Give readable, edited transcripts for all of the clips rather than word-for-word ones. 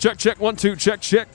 Check, check, 1, 2, check, check.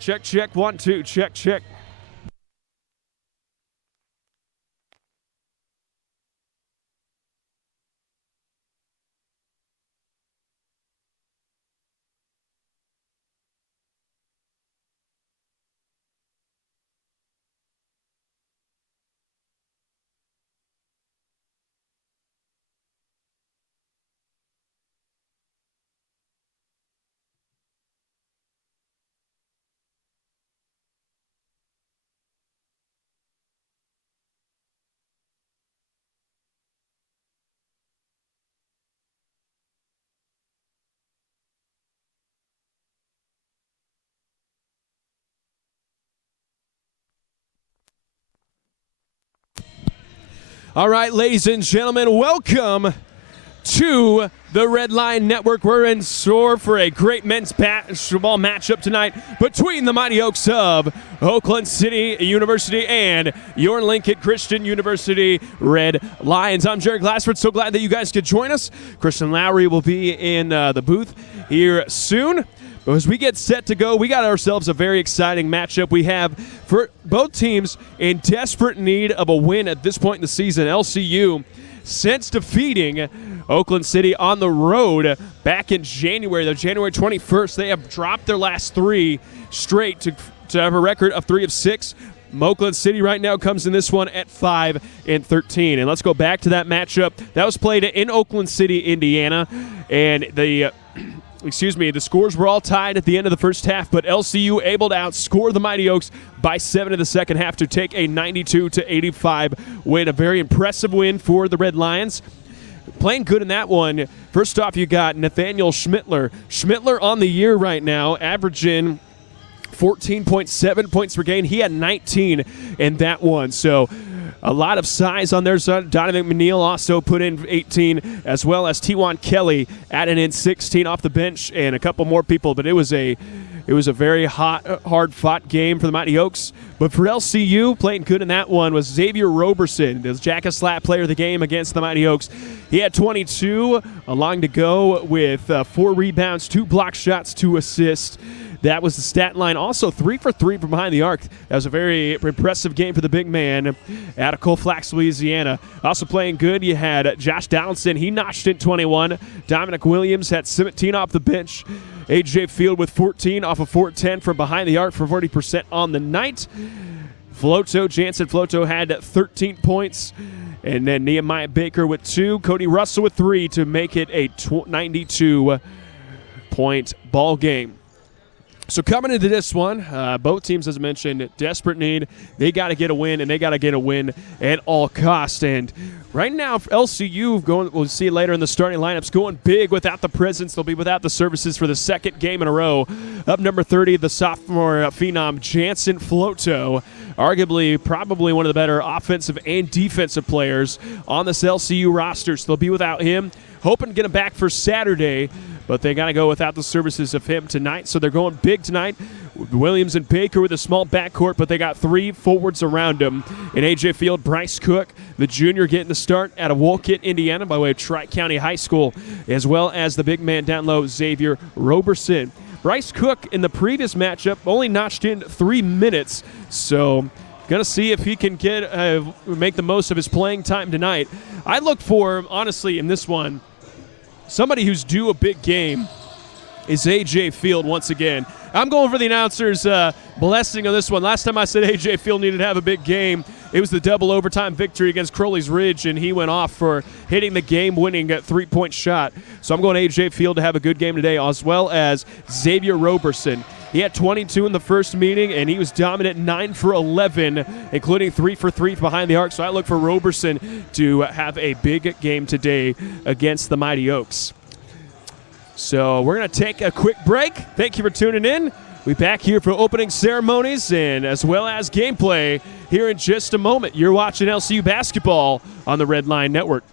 Check, check, 1, 2, check, check. All right, ladies and gentlemen, welcome to the Red Line Network. We're in store for a great men's basketball matchup tonight between the Mighty Oaks of Oakland City University and your Lincoln Christian University Red Lions. I'm Jerry Glassford. So glad that you guys could join us. Christian Lowry will be in the booth here soon. But as we get set to go, we got ourselves a very exciting matchup. We have for both teams in desperate need of a win at this point in the season. LCU, since defeating Oakland City on the road back in January, the January 21st, they have dropped their last 3 straight to have a record of 3 of 6. Oakland City right now comes in this one at 5-13. And let's go back to that matchup. That was played in Oakland City, Indiana, and the scores were all tied at the end of the first half, but LCU able to outscore the Mighty Oaks by 7 in the second half to take a 92-85 win. A very impressive win for the Red Lions. Playing good in that one. First off, you got Nathaniel Schmittler. Schmittler on the year right now, averaging 14.7 points per game. He had 19 in that one. So a lot of size on their side. Donovan McNeil also put in 18, as well as Tijuan Kelly added in 16 off the bench and a couple more people. But it was a very hard-fought game for the Mighty Oaks. But for LCU, playing good in that one was Xavier Roberson, the Jack of Slap player of the game against the Mighty Oaks. He had 22, along to go with 4 rebounds, 2 block shots, 2 assists. That was the stat line. Also 3 for 3 from behind the arc. That was a very impressive game for the big man out of Colfax, Louisiana. Also playing good, you had Josh Donaldson. He notched in 21. Dominic Williams had 17 off the bench. A.J. Field with 14 off of 4-10 from behind the arc for 40% on the night. Jansen Floto had 13 points. And then Nehemiah Baker with 2. Cody Russell with 3 to make it a 92-point ball game. So coming into this one, both teams, as I mentioned, desperate need. They got to get a win, and they got to get a win at all costs. And right now, LCU, we'll see later in the starting lineups, going big without the presence. They'll be without the services for the second game in a row. Up number 30, the sophomore phenom, Jansen Floto, arguably probably one of the better offensive and defensive players on this LCU roster. So they'll be without him. Hoping to get him back for Saturday, but they got to go without the services of him tonight. So they're going big tonight. Williams and Baker with a small backcourt, but they got 3 forwards around them. In A.J. Field, Bryce Cook, the junior, getting the start out of Wolcott, Indiana, by way of Tri-County High School, as well as the big man down low, Xavier Roberson. Bryce Cook in the previous matchup only notched in 3 minutes, so going to see if he can make the most of his playing time tonight. I look for, honestly, in this one, somebody who's due a big game is A.J. Field once again. I'm going for the announcer's blessing on this one. Last time I said A.J. Field needed to have a big game, it was the double overtime victory against Crowley's Ridge, and he went off for hitting the game-winning 3-point shot. So I'm going A.J. Field to have a good game today, as well as Xavier Roberson. He had 22 in the first meeting, and he was dominant 9 for 11, including 3 for 3 behind the arc. So I look for Roberson to have a big game today against the Mighty Oaks. So we're going to take a quick break. Thank you for tuning in. We'll be back here for opening ceremonies and as well as gameplay here in just a moment. You're watching LCU basketball on the Red Line Network.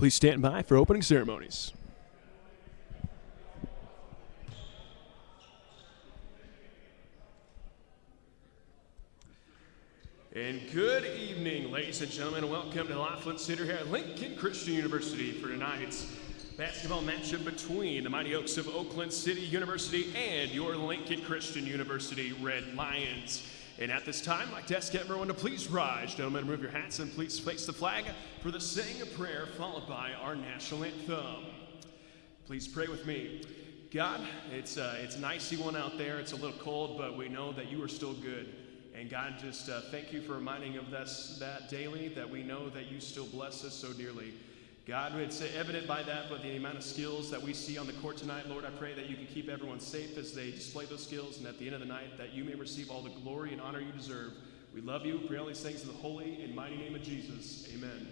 Please stand by for opening ceremonies. And good evening, ladies and gentlemen. Welcome to Laughlin Center here at Lincoln Christian University for tonight's basketball matchup between the Mighty Oaks of Oakland City University and your Lincoln Christian University Red Lions. And at this time, I'd like to ask everyone to please rise. Gentlemen, remove your hats and please face the flag for the saying of prayer followed by our national anthem. Please pray with me. God, it's a nicey one out there. It's a little cold, but we know that you are still good. And God, just thank you for reminding of us that daily, that we know that you still bless us so dearly. God, it's evident by that, but the amount of skills that we see on the court tonight, Lord, I pray that you can keep everyone safe as they display those skills, and at the end of the night, that you may receive all the glory and honor you deserve. We love you. Pray all these things in the holy and mighty name of Jesus. Amen.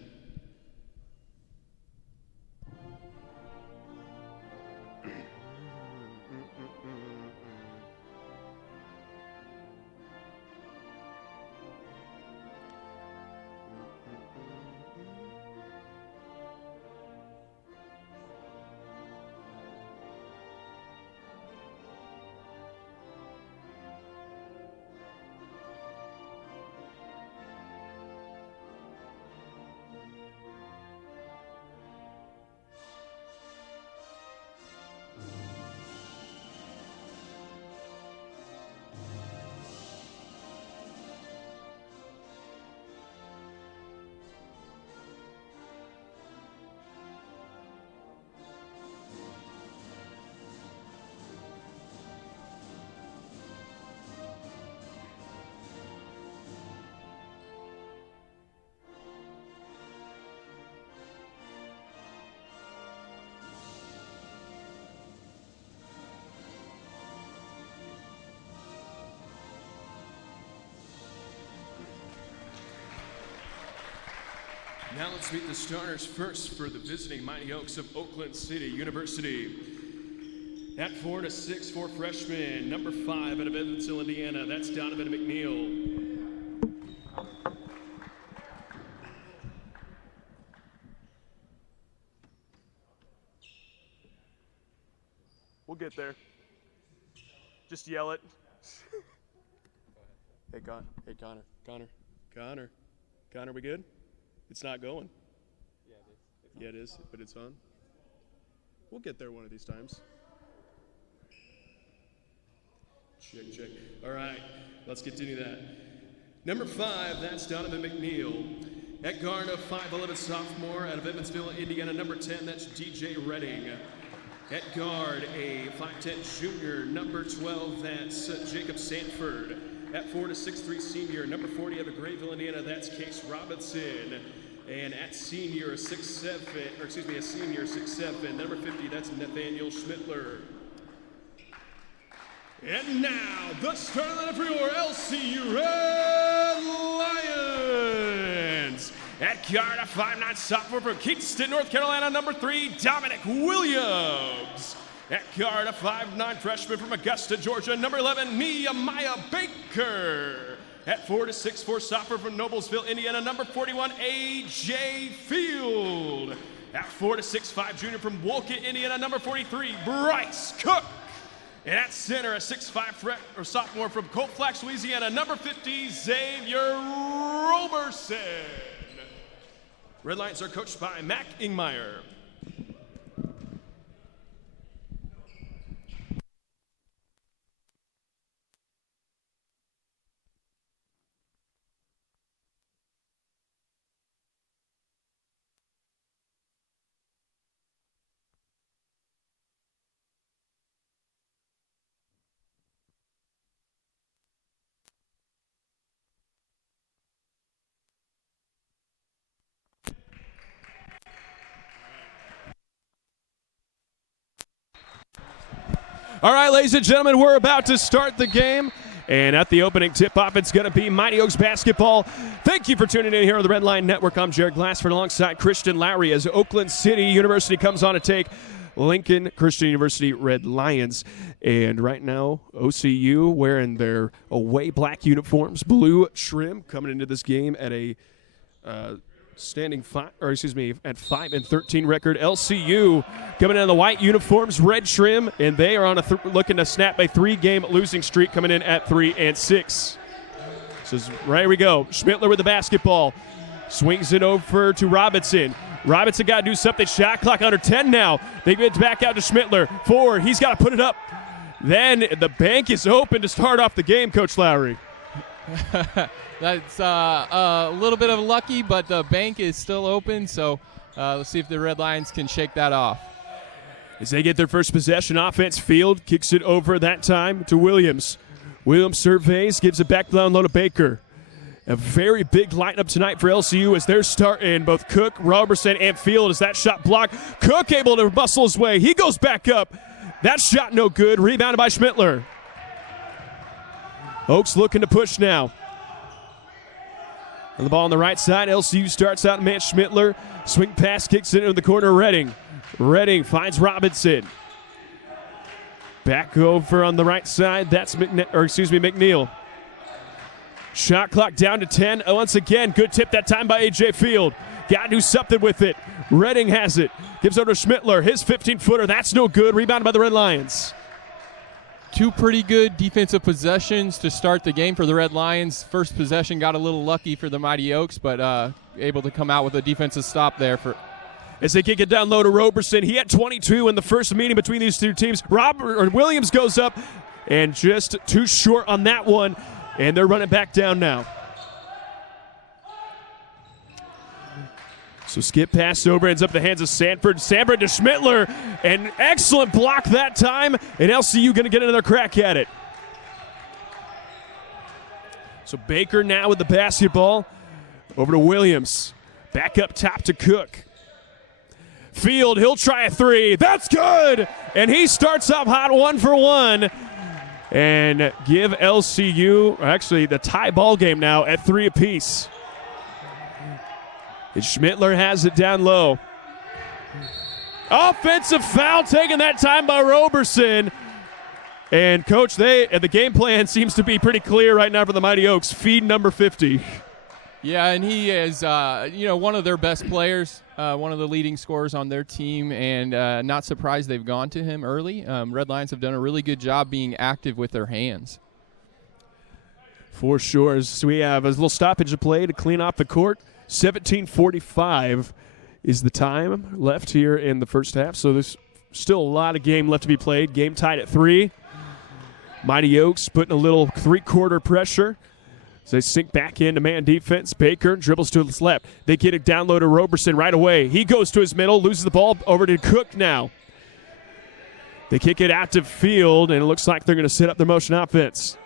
Now let's meet the starters first for the visiting Mighty Oaks of Oakland City University. At 4'6" freshman, number 5 out of Evansville, Indiana, that's Donovan McNeil. We'll get there. Just yell it. Hey, Connor, we good? It's not going. Yeah, it is, but it's on. We'll get there one of these times. Check. All right, let's continue that. Number 5, that's Donovan McNeil. At guard, a 5'11" sophomore out of Evansville, Indiana. Number 10, that's DJ Redding. At guard, a 5'10" junior. Number 12, that's Jacob Sanford. At 4'6" senior, number 40 out of Grayville, Indiana, that's Case Robinson. And at senior, a senior 6'7", number 50, that's Nathaniel Schmittler. And now, the starting lineup for your LCU Red Lions. At guard, a 5'9" sophomore from Kingston, North Carolina, number 3, Dominic Williams. At guard, a 5'9" freshman from Augusta, Georgia, number 11, Nehemiah Baker. At 4'6" sophomore from Noblesville, Indiana, number 41, A.J. Field. At 4'6" junior from Wolcott, Indiana, number 43, Bryce Cook. And at center, a 6'5" sophomore from Cold Flax, Louisiana, number 50, Xavier Roberson. Red Lions are coached by Mac Ingmeyer. All right, ladies and gentlemen, we're about to start the game. And at the opening tip-off, it's going to be Mighty Oaks basketball. Thank you for tuning in here on the Red Line Network. I'm Jared Glassford alongside Christian Lowry as Oakland City University comes on to take Lincoln Christian University Red Lions. And right now, OCU wearing their away black uniforms, blue trim, coming into this game at a standing at 5-13 record. LCU coming in the white uniforms, red trim, and they are on looking to snap a 3-game losing streak, coming in at 3-6. So right we go. Schmittler with the basketball, swings it over to Robinson. Robinson got to do something. Shot clock under 10 now. They get back out to Schmittler. Forward, he's got to put it up. Then the bank is open to start off the game, Coach Lowry. That's a little bit of lucky, but the bank is still open, so let's see if the Red Lions can shake that off. As they get their first possession, offense, Field kicks it over that time to Williams. Williams surveys, gives it back down low to Baker. A very big lineup tonight for LCU as they're starting both Cook, Roberson, and Field as that shot blocked. Cook able to muscle his way. He goes back up. That shot no good. Rebounded by Schmittler. Oaks looking to push now. And the ball on the right side. LCU starts out, man Schmittler. Swing pass, kicks it into the corner. Redding. Redding finds Robinson. Back over on the right side. That's McNeil. Shot clock down to 10. Once again, good tip that time by A.J. Field. Got to do something with it. Redding has it. Gives over to Schmittler. His 15-footer. That's no good. Rebounded by the Red Lions. Two pretty good defensive possessions to start the game for the Red Lions. First possession got a little lucky for the Mighty Oaks, but able to come out with a defensive stop there. As they kick it down low to Roberson. He had 22 in the first meeting between these two teams. Williams goes up and just too short on that one. And they're running back down now. So skip pass over, ends up in the hands of Sanford. Sanford to Schmittler. An excellent block that time. And LCU going to get another crack at it. So Baker now with the basketball. Over to Williams. Back up top to Cook. Field, he'll try a three. That's good! And he starts off hot 1 for 1. And give LCU, actually the tie ball game now at 3 apiece. And Schmittler has it down low. Offensive foul taken that time by Roberson. And Coach, the game plan seems to be pretty clear right now for the Mighty Oaks. Feed number 50. Yeah, and he is, one of their best players, one of the leading scorers on their team, and not surprised they've gone to him early. Red Lions have done a really good job being active with their hands. For sure. So we have a little stoppage of play to clean off the court. 17:45 is the time left here in the first half, so there's still a lot of game left to be played. Game tied at 3. Mighty Oaks putting a little 3-quarter pressure. So they sink back into man defense. Baker dribbles to his left. They get it down low to Roberson right away. He goes to his middle, loses the ball over to Cook now. They kick it out to Field, and it looks like they're going to set up their motion offense.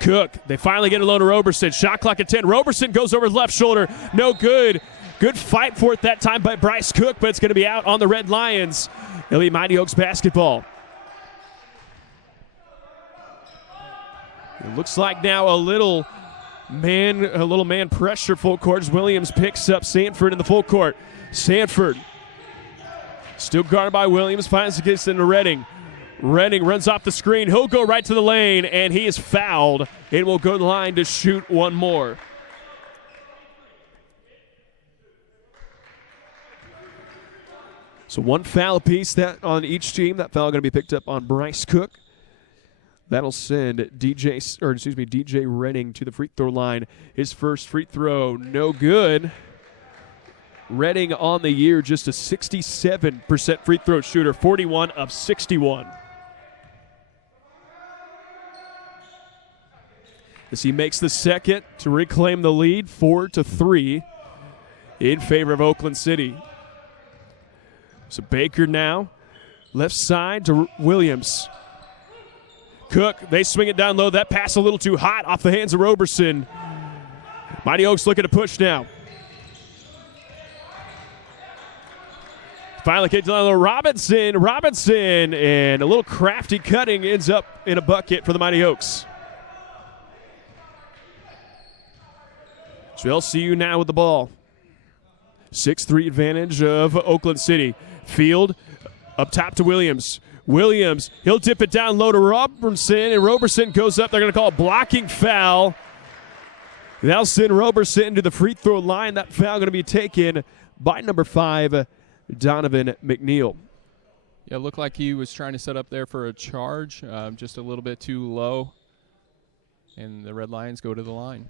Cook, they finally get it low to Roberson. Shot clock at 10. Roberson goes over his left shoulder. No good. Good fight for it that time by Bryce Cook, but it's going to be out on the Red Lions. It'll be Mighty Oaks basketball. It looks like now a little man pressure full court as Williams picks up Sanford in the full court. Sanford still guarded by Williams, finds against into Redding. Redding runs off the screen. He'll go right to the lane, and he is fouled. It will go to the line to shoot one more. So one foul apiece that on each team. That foul going to be picked up on Bryce Cook. That'll send DJ Redding to the free throw line. His first free throw, no good. Redding on the year, just a 67% free throw shooter, 41 of 61. As he makes the second to reclaim the lead, 4-3 in favor of Oakland City. So Baker now, left side to Williams. Cook, they swing it down low. That pass a little too hot off the hands of Roberson. Mighty Oaks looking to push now. Finally kicked down low. Robinson, and a little crafty cutting ends up in a bucket for the Mighty Oaks. So LCU now with the ball. 6-3 advantage of Oakland City. Field up top to Williams. Williams, he'll dip it down low to Roberson, and Roberson goes up. They're going to call a blocking foul. Nelson Roberson to the free throw line. That foul going to be taken by number 5, Donovan McNeil. Yeah, it looked like he was trying to set up there for a charge, just a little bit too low. And the Red Lions go to the line.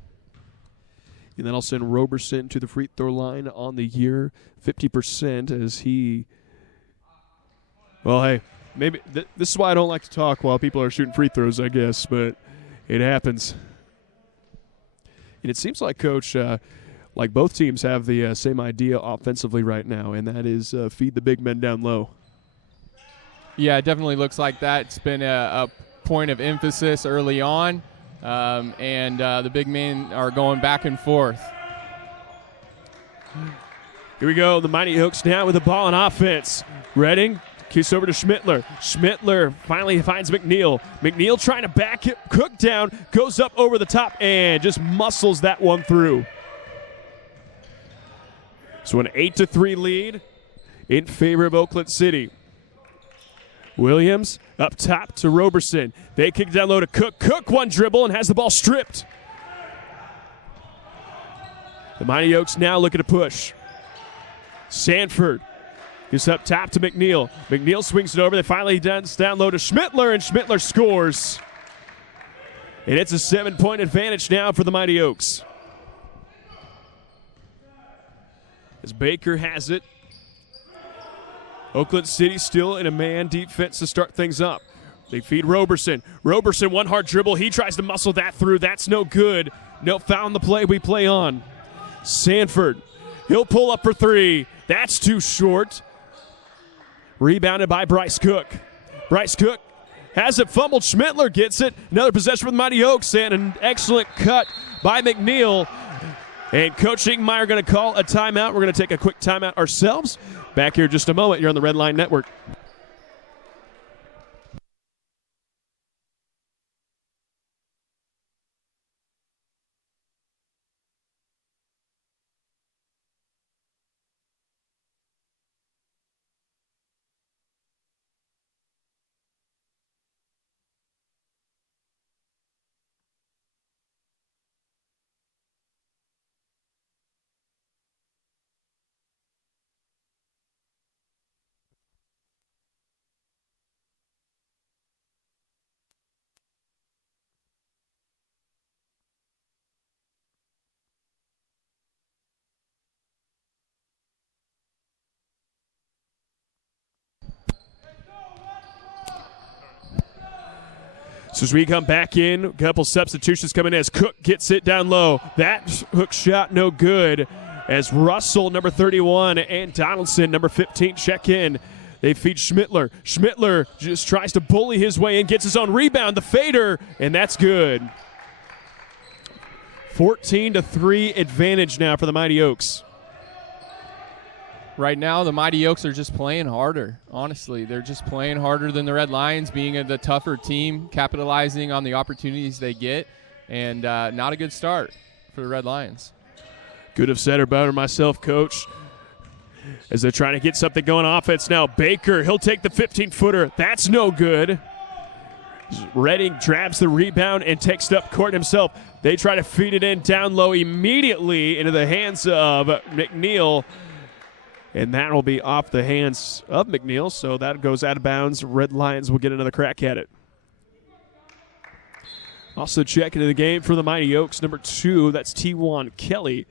And then I'll send Roberson to the free throw line on the year, 50% as he, well, hey, maybe this is why I don't like to talk while people are shooting free throws, I guess, but it happens. And it seems like, Coach, like both teams have the same idea offensively right now, and that is feed the big men down low. Yeah, it definitely looks like that. It's been a point of emphasis early on. And the big men are going back and forth. Here we go. The Mighty Oaks now with the ball on offense. Redding kicks over to Schmittler. Schmittler finally finds McNeil. McNeil trying to back Cook down, goes up over the top and just muscles that one through. So an 8-3 lead in favor of Oakland City. Williams up top to Roberson. They kick down low to Cook. Cook one dribble and has the ball stripped. The Mighty Oaks now looking to push. Sanford is up top to McNeil. McNeil swings it over. They finally down low to Schmittler, and Schmittler scores. And it's a 7-point advantage now for the Mighty Oaks. As Baker has it. Oakland City still in a man defense to start things up. They feed Roberson. Roberson, one hard dribble. He tries to muscle that through. That's no good. No foul on the play. We play on. Sanford. He'll pull up for 3. That's too short. Rebounded by Bryce Cook. Bryce Cook has it fumbled. Schmittler gets it. Another possession for the Mighty Oaks and an excellent cut by McNeil. And Coach Ingmeyer going to call a timeout. We're going to take a quick timeout ourselves. Back here in just a moment. You're on the Red Line Network. So as we come back in, a couple substitutions coming in as Cook gets it down low. That hook shot no good as Russell, number 31, and Donaldson, number 15, check in. They feed Schmittler. Schmittler just tries to bully his way in, gets his own rebound, the fader, and that's good. 14-3 advantage now for the Mighty Oaks. Right now, the Mighty Oaks are just playing harder, honestly. They're just playing harder than the Red Lions, being the tougher team, capitalizing on the opportunities they get, and not a good start for the Red Lions. Could have said or better myself, Coach, as they're trying to get something going on offense now. Baker, he'll take the 15-footer. That's no good. Redding grabs the rebound and takes it up court himself. They try to feed it in down low immediately into the hands of McNeil. And that will be off the hands of McNeil, so that goes out of bounds. Red Lions will get another crack at it. Also checking into the game for the Mighty Oaks, number 2, that's Tijuan Kelly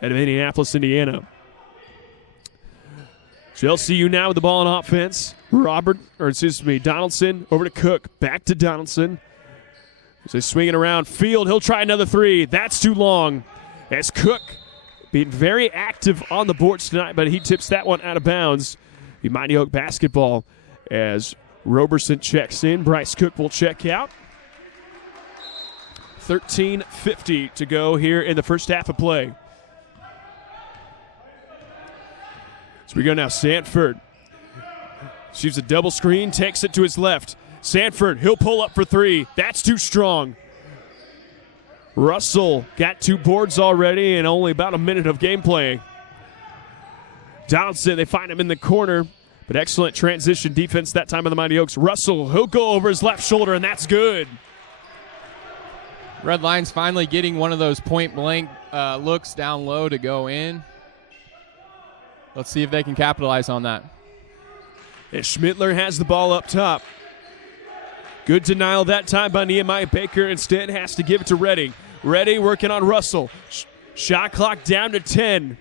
out of Indianapolis, Indiana. So LCU now with the ball on offense. Donaldson over to Cook, back to Donaldson. As they swing it around, Field, he'll try another 3. That's too long. As Cook being very active on the boards tonight, but he tips that one out of bounds. The Mighty Oak basketball as Roberson checks in. Bryce Cook will check out. 13:50 to go here in the first half of play. So we go now. Sanford shoots a double screen, takes it to his left. Sanford, he'll pull up for 3. That's too strong. Russell got 2 boards already and only about a minute of gameplay. Donaldson, they find him in the corner, but excellent transition defense that time of the Mighty Oaks. Russell, he'll go over his left shoulder, and that's good. Red Lions finally getting one of those point-blank looks down low to go in. Let's see if they can capitalize on that. And Schmittler has the ball up top. Good denial that time by Nehemiah Baker. Instead has to give it to Redding. Redding working on Russell. Shot clock down to 10.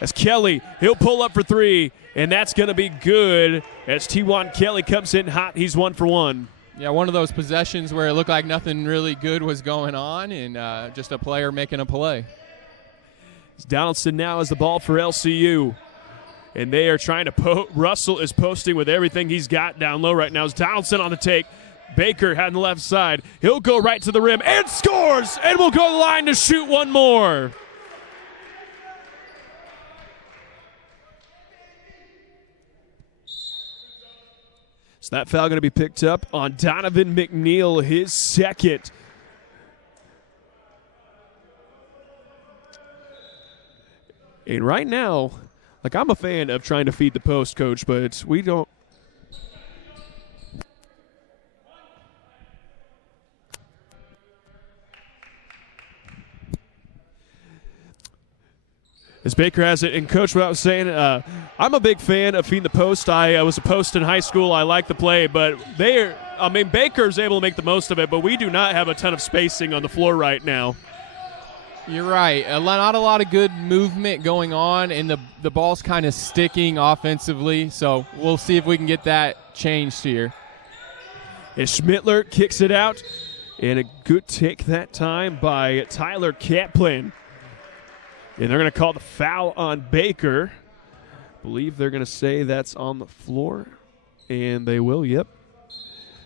As Kelly, he'll pull up for three, and that's going to be good as Tijuan Kelly comes in hot. He's 1 for 1. Yeah, one of those possessions where it looked like nothing really good was going on, and just a player making a play. Donaldson now has the ball for LCU. And they are trying to Russell is posting with everything he's got down low right now. As Donaldson on the take. Baker had on the left side. He'll go right to the rim and scores! And will go to the line to shoot one more. So that foul going to be picked up on Donovan McNeil, his second. And right now, like, I'm a fan of trying to feed the post, Coach, but we don't. As Baker has it, and Coach, what I was saying, I'm a big fan of feeding the post. I was a post in high school. I like the play, but Baker's able to make the most of it, but we do not have a ton of spacing on the floor right now. You're right. Not a lot of good movement going on, and the ball's kind of sticking offensively, so we'll see if we can get that changed here. As Schmittler kicks it out, and a good take that time by Tyler Kaplan. And they're going to call the foul on Baker. I believe they're going to say that's on the floor, and they will, yep.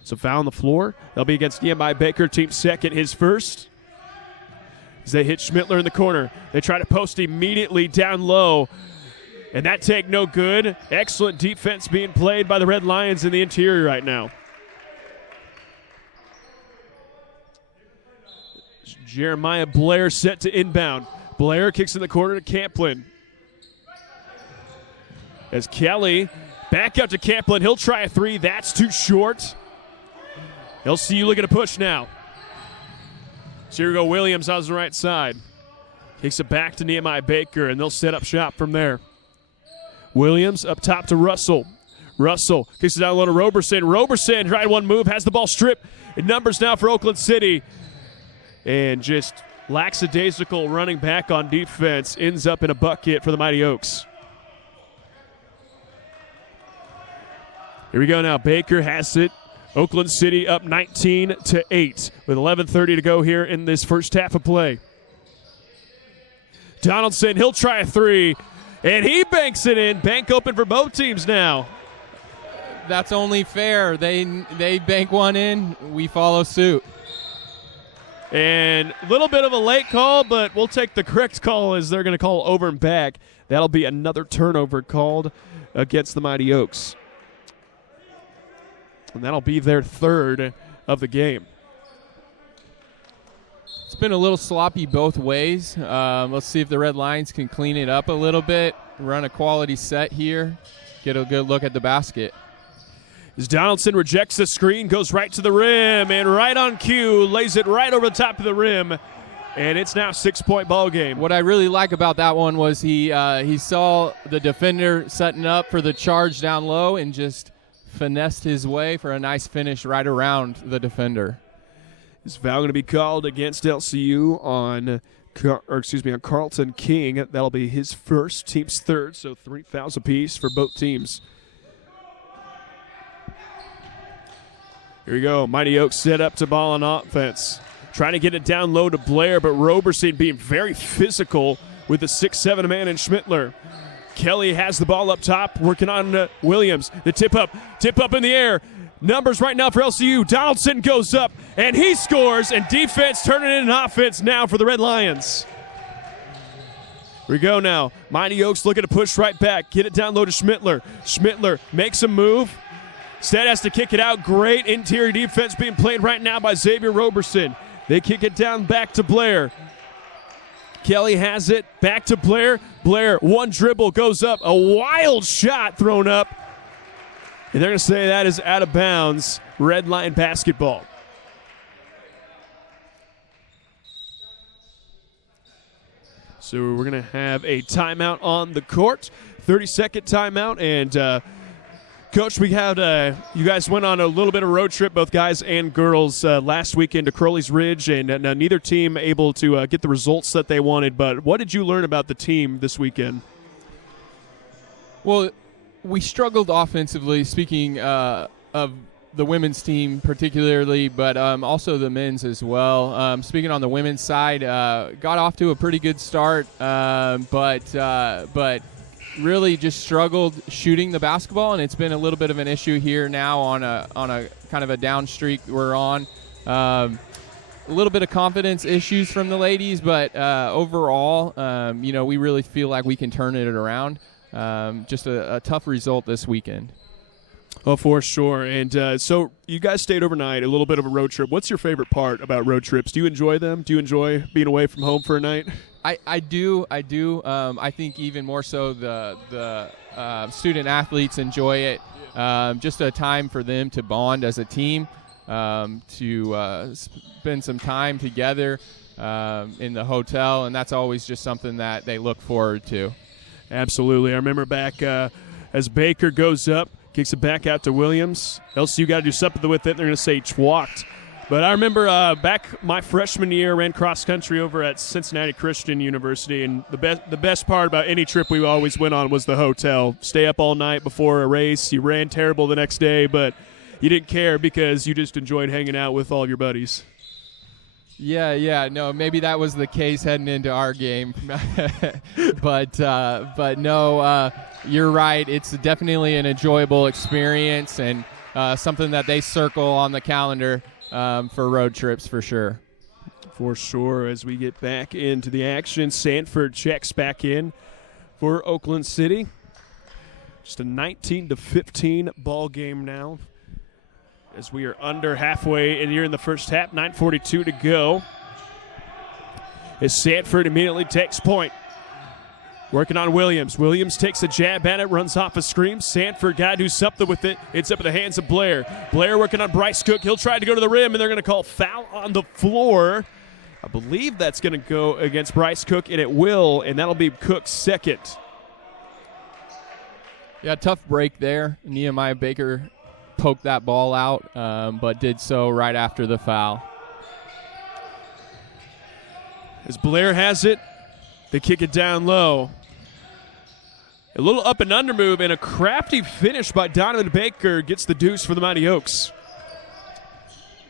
So foul on the floor. That'll be against Nehemiah Baker, team second, his first. As they hit Schmittler in the corner. They try to post immediately down low. And that take no good. Excellent defense being played by the Red Lions in the interior right now. Jeremiah Blair set to inbound. Blair kicks in the corner to Kaplan. As Kelly back out to Kaplan. He'll try a three. That's too short. LCU looking to push now. So here we go, Williams on the right side. Kicks it back to Nehemiah Baker, and they'll set up shop from there. Williams up top to Russell. Russell kicks it down low to Roberson. Roberson tried one move, has the ball stripped. And numbers now for Oakland City. And just lackadaisical running back on defense ends up in a bucket for the Mighty Oaks. Here we go now. Baker has it. Oakland City up 19-8 with 11:30 to go here in this first half of play. Donaldson, he'll try a three, and he banks it in. Bank open for both teams now. That's only fair. They bank one in, we follow suit. And a little bit of a late call, but we'll take the correct call as they're going to call over and back. That'll be another turnover called against the Mighty Oaks. And that'll be their third of the game. It's been a little sloppy both ways. Let's see if the Red Lions can clean it up a little bit, run a quality set here, get a good look at the basket. As Donaldson rejects the screen, goes right to the rim, and right on cue, lays it right over the top of the rim, and it's now a 6-point ball game. What I really like about that one was he saw the defender setting up for the charge down low and just finessed his way for a nice finish right around the defender. This foul going to be called against LCU on Carlton King. That'll be his first, team's third, so 3 fouls apiece for both teams. Here we go. Mighty Oaks set up to ball on offense. Trying to get it down low to Blair, but Roberson being very physical with the 6'7" man in Schmittler. Kelly has the ball up top, working on Williams. The tip up in the air. Numbers right now for LCU. Donaldson goes up, and he scores, and defense turning it into offense now for the Red Lions. Here we go now. Mighty Oaks looking to push right back. Get it down low to Schmittler. Schmittler makes a move. Stead has to kick it out. Great interior defense being played right now by Xavier Roberson. They kick it down back to Blair. Kelly has it. Back to Blair. Blair, one dribble, goes up. A wild shot thrown up. And they're going to say that is out of bounds. Red Line basketball. So we're going to have a timeout on the court, 30-second timeout. And, Coach, we had you guys went on a little bit of road trip, both guys and girls, last weekend to Crowley's Ridge, and neither team able to get the results that they wanted. But what did you learn about the team this weekend? Well, we struggled offensively, speaking of the women's team particularly, but also the men's as well. Speaking on the women's side, got off to a pretty good start, but really just struggled shooting the basketball, and it's been a little bit of an issue here now on a kind of a down streak we're on. A little bit of confidence issues from the ladies, but overall, we really feel like we can turn it around. Just a tough result this weekend. Oh, for sure. And so you guys stayed overnight, a little bit of a road trip. What's your favorite part about road trips? Do you enjoy them? Do you enjoy being away from home for a night? I do. I think even more so the student athletes enjoy it. Just a time for them to bond as a team, to spend some time together in the hotel, and that's always just something that they look forward to. Absolutely. I remember back as Baker goes up, kicks it back out to Williams. LCU got to do something with it. They're going to say twalked. But I remember back my freshman year, ran cross country over at Cincinnati Christian University, and the best part about any trip we always went on was the hotel. Stay up all night before a race. You ran terrible the next day, but you didn't care because you just enjoyed hanging out with all of your buddies. Yeah. No, maybe that was the case heading into our game, but no, you're right. It's definitely an enjoyable experience and something that they circle on the calendar for road trips for sure. For sure. As we get back into the action, Sanford checks back in for Oakland City. Just a 19-15 ball game now, as we are under halfway and you're in the first half, 9:42 to go. As Sanford immediately takes point. Working on Williams. Williams takes a jab at it, runs off a screen. Sanford got to do something with it. It's up in the hands of Blair. Blair working on Bryce Cook. He'll try to go to the rim, and they're going to call foul on the floor. I believe that's going to go against Bryce Cook, and it will, and that'll be Cook's second. Yeah, tough break there. Nehemiah Baker poked that ball out, but did so right after the foul. As Blair has it, they kick it down low. A little up and under move, and a crafty finish by Donovan Baker gets the deuce for the Mighty Oaks.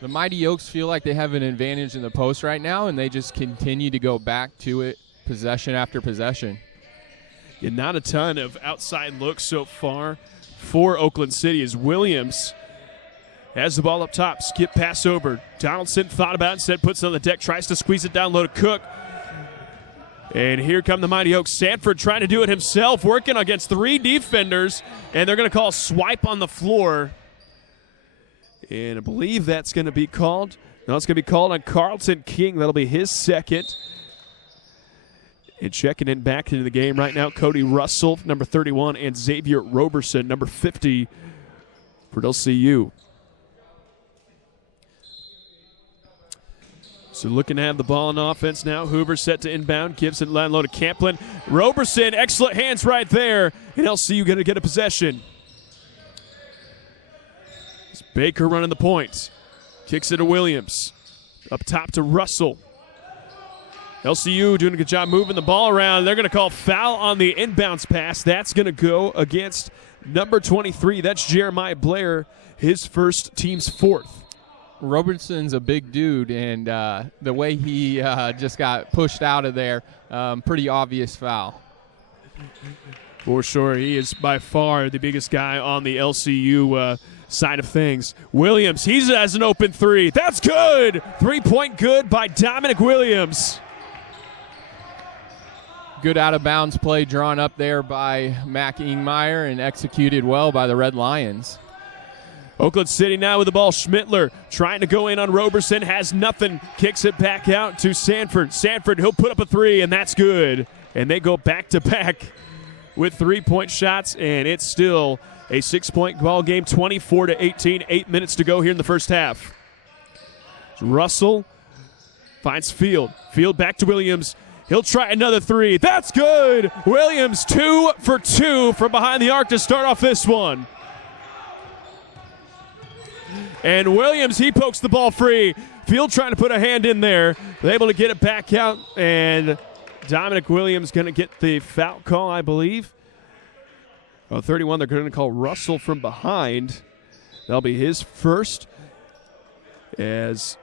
The Mighty Oaks feel like they have an advantage in the post right now, and they just continue to go back to it possession after possession. Yeah, not a ton of outside looks so far for Oakland City as Williams has the ball up top. Skip pass over. Donaldson thought about it, instead puts it on the deck, tries to squeeze it down low to Cook. And here come the Mighty Oaks. Sanford trying to do it himself, working against three defenders, and they're going to call a swipe on the floor. And I believe that's going to be called. No, it's going to be called on Carlton King. That'll be his second. And checking in back into the game right now, Cody Russell, number 31, and Xavier Roberson, number 50 for LCU. So looking to have the ball in offense now. Hoover set to inbound. Gives it line low to Camplin. Roberson, excellent hands right there. And LCU going to get a possession. It's Baker running the point. Kicks it to Williams. Up top to Russell. LCU doing a good job moving the ball around. They're going to call foul on the inbounds pass. That's going to go against number 23. That's Jeremiah Blair, his first, team's fourth. Robertson's a big dude, and the way he just got pushed out of there, pretty obvious foul. For sure. He is by far the biggest guy on the LCU side of things. Williams, he has an open three. That's good. 3-point good by Dominic Williams. Good out-of-bounds play drawn up there by Mac Ingmeyer and executed well by the Red Lions. Oakland City now with the ball. Schmittler trying to go in on Roberson. Has nothing. Kicks it back out to Sanford. Sanford, he'll put up a three, and that's good. And they go back-to-back with 3-point shots, and it's still a 6-point ball game, 24-18. 8 minutes to go here in the first half. Russell finds Field. Field back to Williams. He'll try another three. That's good. Williams 2 for 2 from behind the arc to start off this one. And Williams, he pokes the ball free. Field trying to put a hand in there. They're able to get it back out, and Dominic Williams going to get the foul call, I believe. 31, they're going to call Russell from behind. That'll be his first as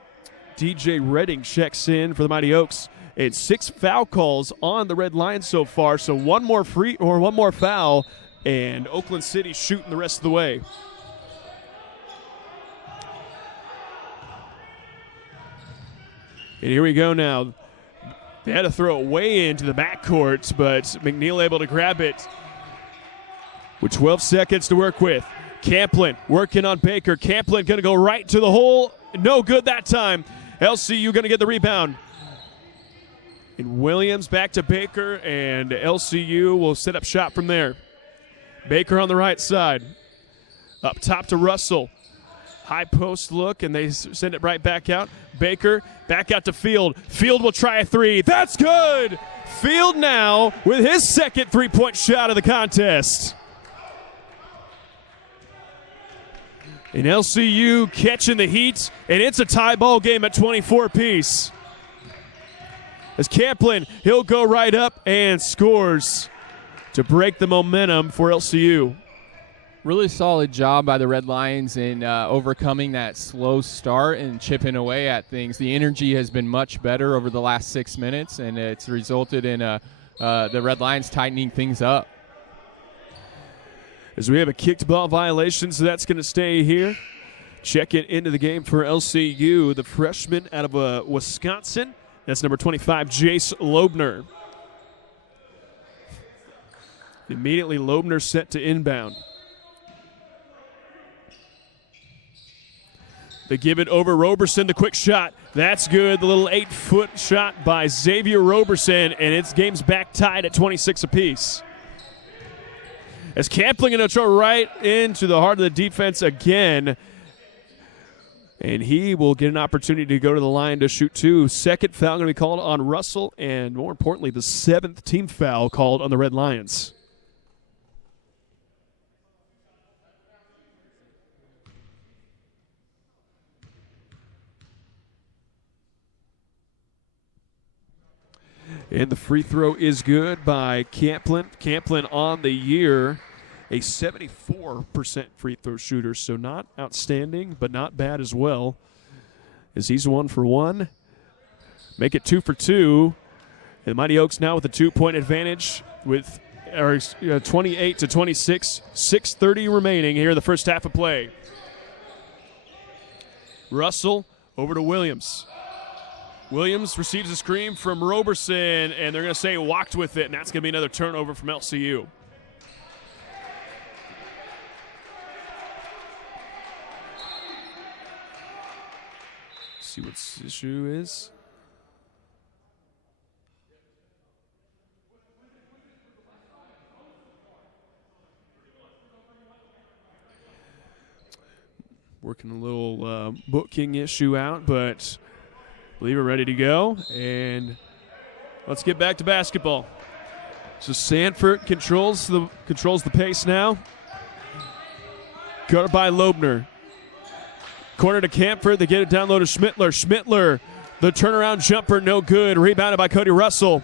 DJ Redding checks in for the Mighty Oaks. It's 6 foul calls on the Red Lions so far, so one more foul, and Oakland City shooting the rest of the way. And here we go now. They had to throw it way into the backcourt, but McNeil able to grab it with 12 seconds to work with. Camplin working on Baker. Camplin going to go right to the hole. No good that time. LCU going to get the rebound. And Williams back to Baker, and LCU will set up shop from there. Baker on the right side. Up top to Russell. High post look, and they send it right back out. Baker back out to Field. Field will try a three. That's good! Field now with his second three-point shot of the contest. And LCU catching the heat, and it's a tie ball game at 24 apiece. As Camplin, he'll go right up and scores to break the momentum for LCU. Really solid job by the Red Lions in overcoming that slow start and chipping away at things. The energy has been much better over the last 6 minutes, and it's resulted in the Red Lions tightening things up. As we have a kicked ball violation, so that's going to stay here. Check it into the game for LCU, the freshman out of Wisconsin. That's number 25, Jace Loebner. Immediately, Loebner set to inbound. They give it over Roberson, the quick shot. That's good. The little 8-foot shot by Xavier Roberson, and it's game's back tied at 26 apiece. As Camplin going to throw right into the heart of the defense again. And he will get an opportunity to go to the line to shoot 2. Second foul going to be called on Russell, and more importantly, the 7th team foul called on the Red Lions. And the free throw is good by Camplin. Camplin on the year, a 74% free throw shooter, so not outstanding, but not bad as well, as he's 1 for 1. Make it 2 for 2. And the Mighty Oaks now with a 2-point advantage with 28 to 26, 6:30 remaining here in the first half of play. Russell over to Williams. Williams receives a screen from Roberson, and they're going to say walked with it, and that's going to be another turnover from LCU. See what the issue is. Working a little booking issue out, but I believe we're ready to go. And let's get back to basketball. So Sanford controls the pace now. Guarded by Loebner. Corner to Camford. They get it down low to Schmittler. Schmittler, the turnaround jumper, no good. Rebounded by Cody Russell.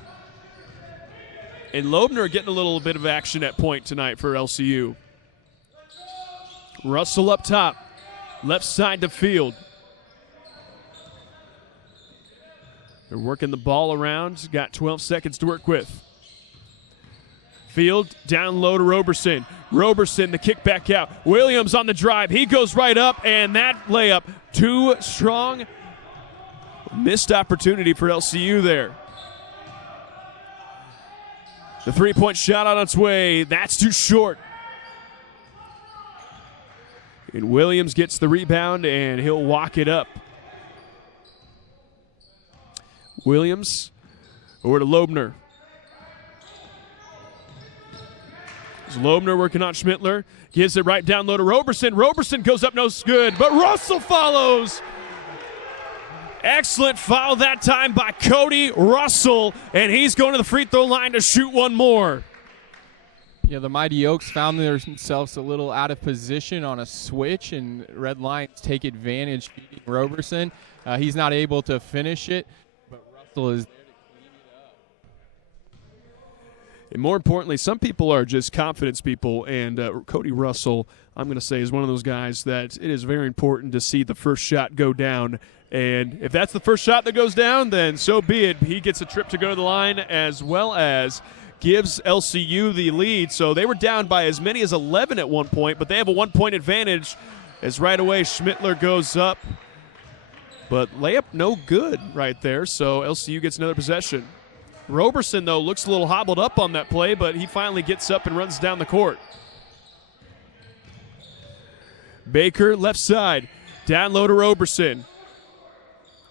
And Loebner getting a little bit of action at point tonight for LCU. Russell up top. Left side to Field. They're working the ball around. Got 12 seconds to work with. Field down low to Roberson. Roberson, the kick back out. Williams on the drive. He goes right up, and that layup too strong. Missed opportunity for LCU there. The three-point shot on its way. That's too short. And Williams gets the rebound, and he'll walk it up. Williams over to Loebner. Loebner working on Schmittler. Gives it right down low to Roberson. Roberson goes up, no good, but Russell follows. Excellent foul that time by Cody Russell, and he's going to the free throw line to shoot one more. Yeah, the Mighty Oaks found themselves a little out of position on a switch, and Red Lions take advantage, beating Roberson. He's not able to finish it, but Russell is there to clean it up. And more importantly, some people are just confidence people, and Cody Russell, I'm going to say, is one of those guys that it is very important to see the first shot go down. And if that's the first shot that goes down, then so be it. He gets a trip to go to the line, as well as gives LCU the lead. So they were down by as many as 11 at one point, but they have a 1-point advantage as right away Schmittler goes up. But layup no good right there, so LCU gets another possession. Roberson, though, looks a little hobbled up on that play, but he finally gets up and runs down the court. Baker, left side, down low to Roberson.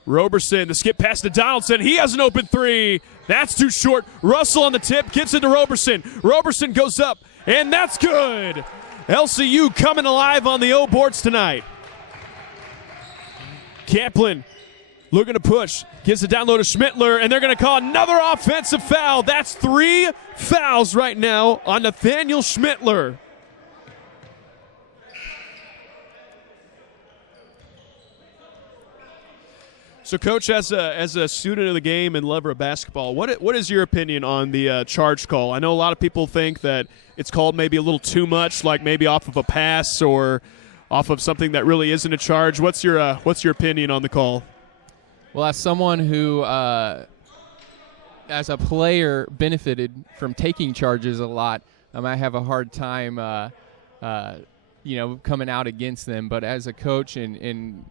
Roberson, the skip pass to Donaldson. He has an open three. That's too short. Russell on the tip, gives it to Roberson. Roberson goes up, and that's good. LCU coming alive on the O boards tonight. Kaplan looking to push, gives it down low to Schmittler, and they're going to call another offensive foul. That's 3 fouls right now on Nathaniel Schmittler. So, Coach, as a student of the game and lover of basketball, what is your opinion on the charge call? I know a lot of people think that it's called maybe a little too much, like maybe off of a pass or off of something that really isn't a charge. What's your opinion on the call? Well, as someone who, as a player, benefited from taking charges a lot, I have a hard time coming out against them. But as a coach and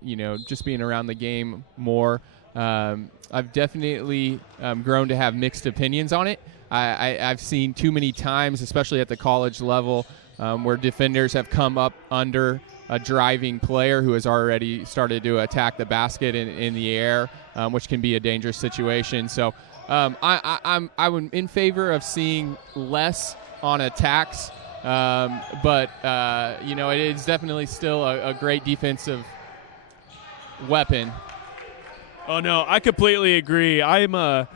just being around the game more, I've definitely grown to have mixed opinions on it. I've seen too many times, especially at the college level, where defenders have come up under a driving player who has already started to attack the basket in the air, which can be a dangerous situation. So I'm in favor of seeing less on attacks. But it is definitely still a great defensive weapon. Oh, no, I completely agree. I'm a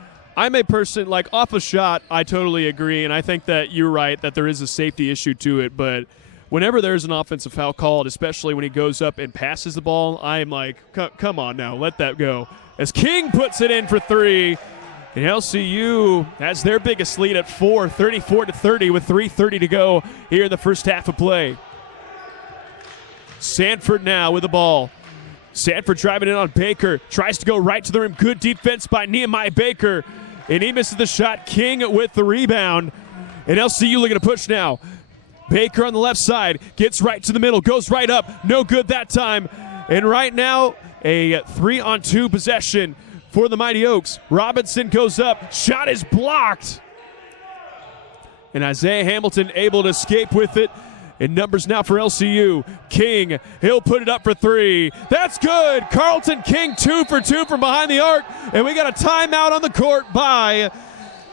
person, like, off a shot, I totally agree, and I think that you're right that there is a safety issue to it, but whenever there's an offensive foul called, especially when he goes up and passes the ball, I'm like, come on now, let that go. As King puts it in for 3, and LCU has their biggest lead at 4, 34-30, with 3:30 to go here in the first half of play. Sanford now with the ball. Sanford driving in on Baker. Tries to go right to the rim. Good defense by Nehemiah Baker. And he misses the shot. King with the rebound. And LCU looking to push now. Baker on the left side. Gets right to the middle. Goes right up. No good that time. And right now, a 3-on-2 possession for the Mighty Oaks. Robinson goes up. Shot is blocked. And Isaiah Hamilton able to escape with it. And numbers now for LCU. King, he'll put it up for 3. That's good. Carlton King 2 for 2 from behind the arc. And we got a timeout on the court by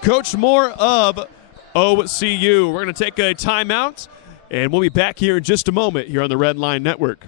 Coach Moore of OCU. We're going to take a timeout, and we'll be back here in just a moment here on the Red Line Network.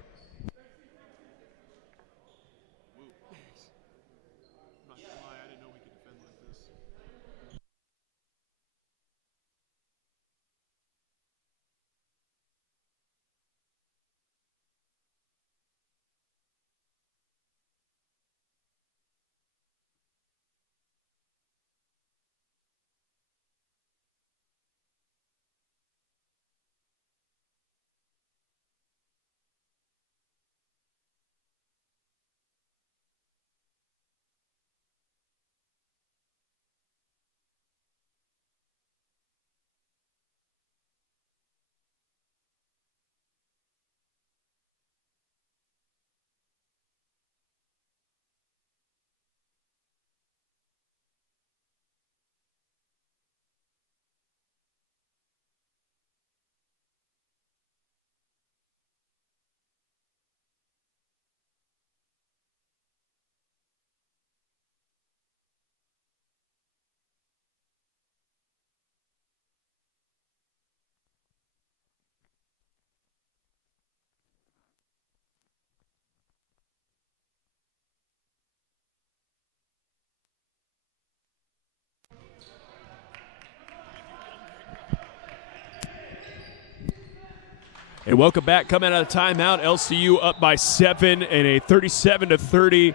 And welcome back. Coming out of timeout, LCU up by 7 in a 37-30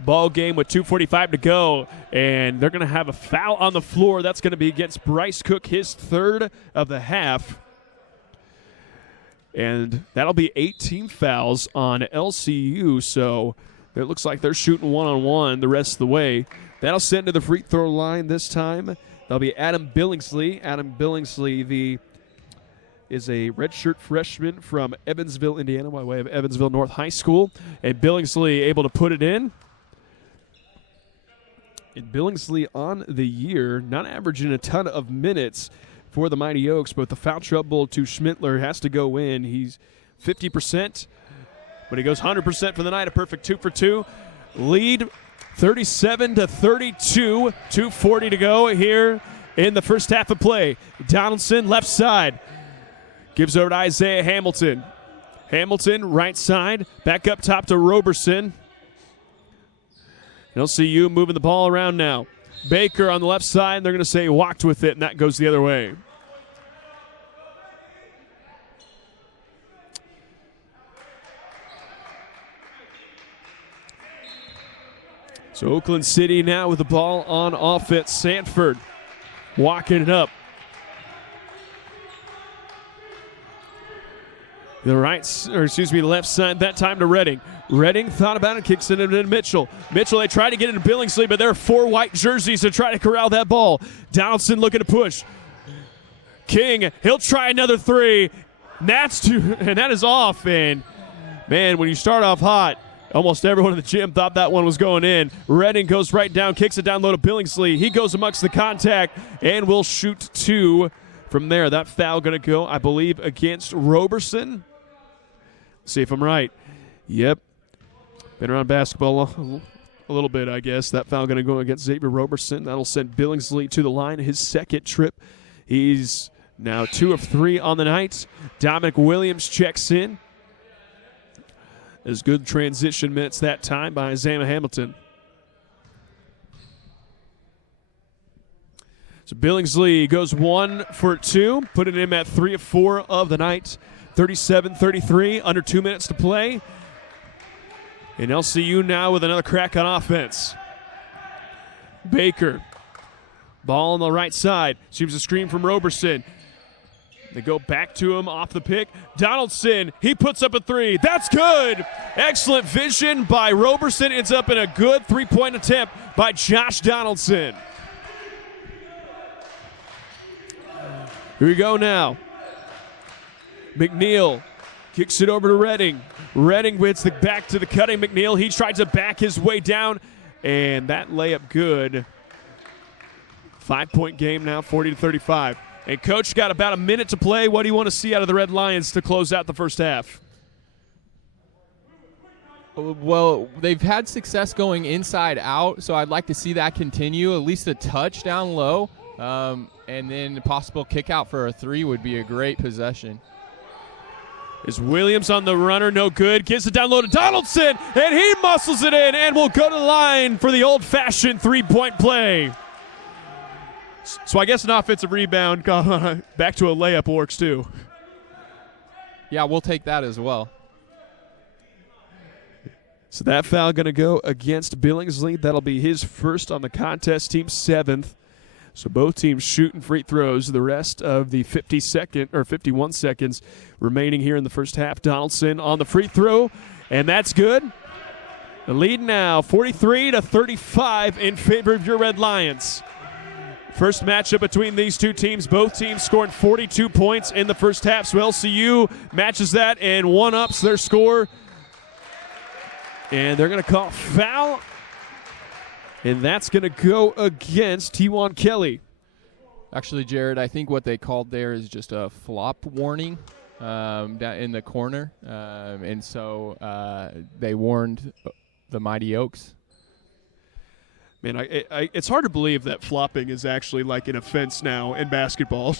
ball game with 2:45 to go. And they're going to have a foul on the floor. That's going to be against Bryce Cook, his third of the half. And that'll be 18 fouls on LCU. So it looks like they're shooting one-on-one the rest of the way. That'll send to the free throw line this time. That'll be Adam Billingsley. Adam Billingsley, is a redshirt freshman from Evansville, Indiana, by way of Evansville North High School. And Billingsley able to put it in. And Billingsley on the year, not averaging a ton of minutes for the Mighty Oaks, but the foul trouble to Schmidtler has to go in. He's 50%, but he goes 100% for the night, a perfect 2 for 2. Lead 37-32, 2:40 to go here in the first half of play. Donaldson, left side. Gives over to Isaiah Hamilton. Hamilton, right side. Back up top to Roberson. LCU moving the ball around now. Baker on the left side. They're going to say walked with it, and that goes the other way. So Oakland City now with the ball on offense. Sanford walking it up. The left side, that time to Redding. Redding thought about it, kicks it into Mitchell. Mitchell, they try to get into Billingsley, but there are 4 white jerseys to try to corral that ball. Donaldson looking to push. King, he'll try another 3. And that is off. And, man, when you start off hot, almost everyone in the gym thought that one was going in. Redding goes right down, kicks it down low to Billingsley. He goes amongst the contact and will shoot 2 from there. That foul going to go, I believe, against Roberson. See if I'm right. Yep. Been around basketball a little bit, I guess. That foul going to go against Xavier Roberson. That'll send Billingsley to the line, his second trip. He's now 2 of 3 on the night. Dominic Williams checks in. As good transition minutes that time by Isaiah Hamilton. So Billingsley goes 1 for 2, putting him at 3 of 4 of the night. 37-33, under 2 minutes to play. And LCU now with another crack on offense. Baker, ball on the right side. Seems a screen from Roberson. They go back to him off the pick. Donaldson, he puts up a 3. That's good. Excellent vision by Roberson. Ends up in a good 3-point attempt by Josh Donaldson. Here we go now. McNeil kicks it over to Redding. Redding wins the back to the cutting McNeil. He tries to back his way down, and that layup good. 5-point game now, 40-35. And Coach got about a minute to play. What do you want to see out of the Red Lions to close out the first half? Well, they've had success going inside out, so I'd like to see that continue, at least a touch down low. And then a possible kick out for a 3 would be a great possession. Is Williams on the runner? No good. Gives it down low to Donaldson, and he muscles it in and will go to the line for the old-fashioned 3-point play. So I guess an offensive rebound back to a layup works too. Yeah, we'll take that as well. So that foul going to go against Billingsley. That'll be his first on the contest, team 7th. So both teams shooting free throws. The rest of the 51 seconds remaining here in the first half. Donaldson on the free throw, and that's good. The lead now 43-35 in favor of your Red Lions. First matchup between these two teams. Both teams scored 42 points in the first half. So LCU matches that and one-ups their score. And they're going to call foul. And that's going to go against Tijuan Kelly. Actually, Jared, I think what they called there is just a flop warning down in the corner. And so they warned the Mighty Oaks. Man, it's hard to believe that flopping is actually like an offense now in basketball.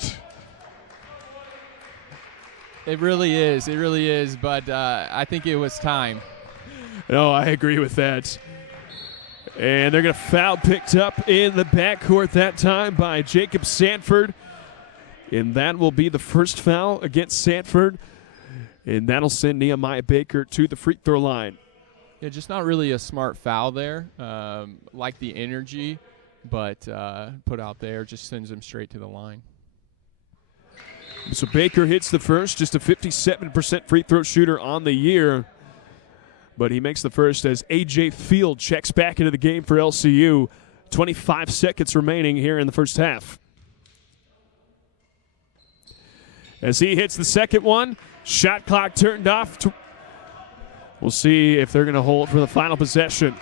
It really is. It really is. But I think it was time. No, I agree with that. And they're going to foul picked up in the backcourt that time by Jacob Sanford. And that will be the first foul against Sanford. And that'll send Nehemiah Baker to the free throw line. Yeah, just not really a smart foul there. Like the energy, but put out there just sends him straight to the line. So Baker hits the first, just a 57% free throw shooter on the year. But he makes the first as A.J. Field checks back into the game for LCU. 25 seconds remaining here in the first half. As he hits the second one, shot clock turned off. We'll see if they're going to hold for the final possession.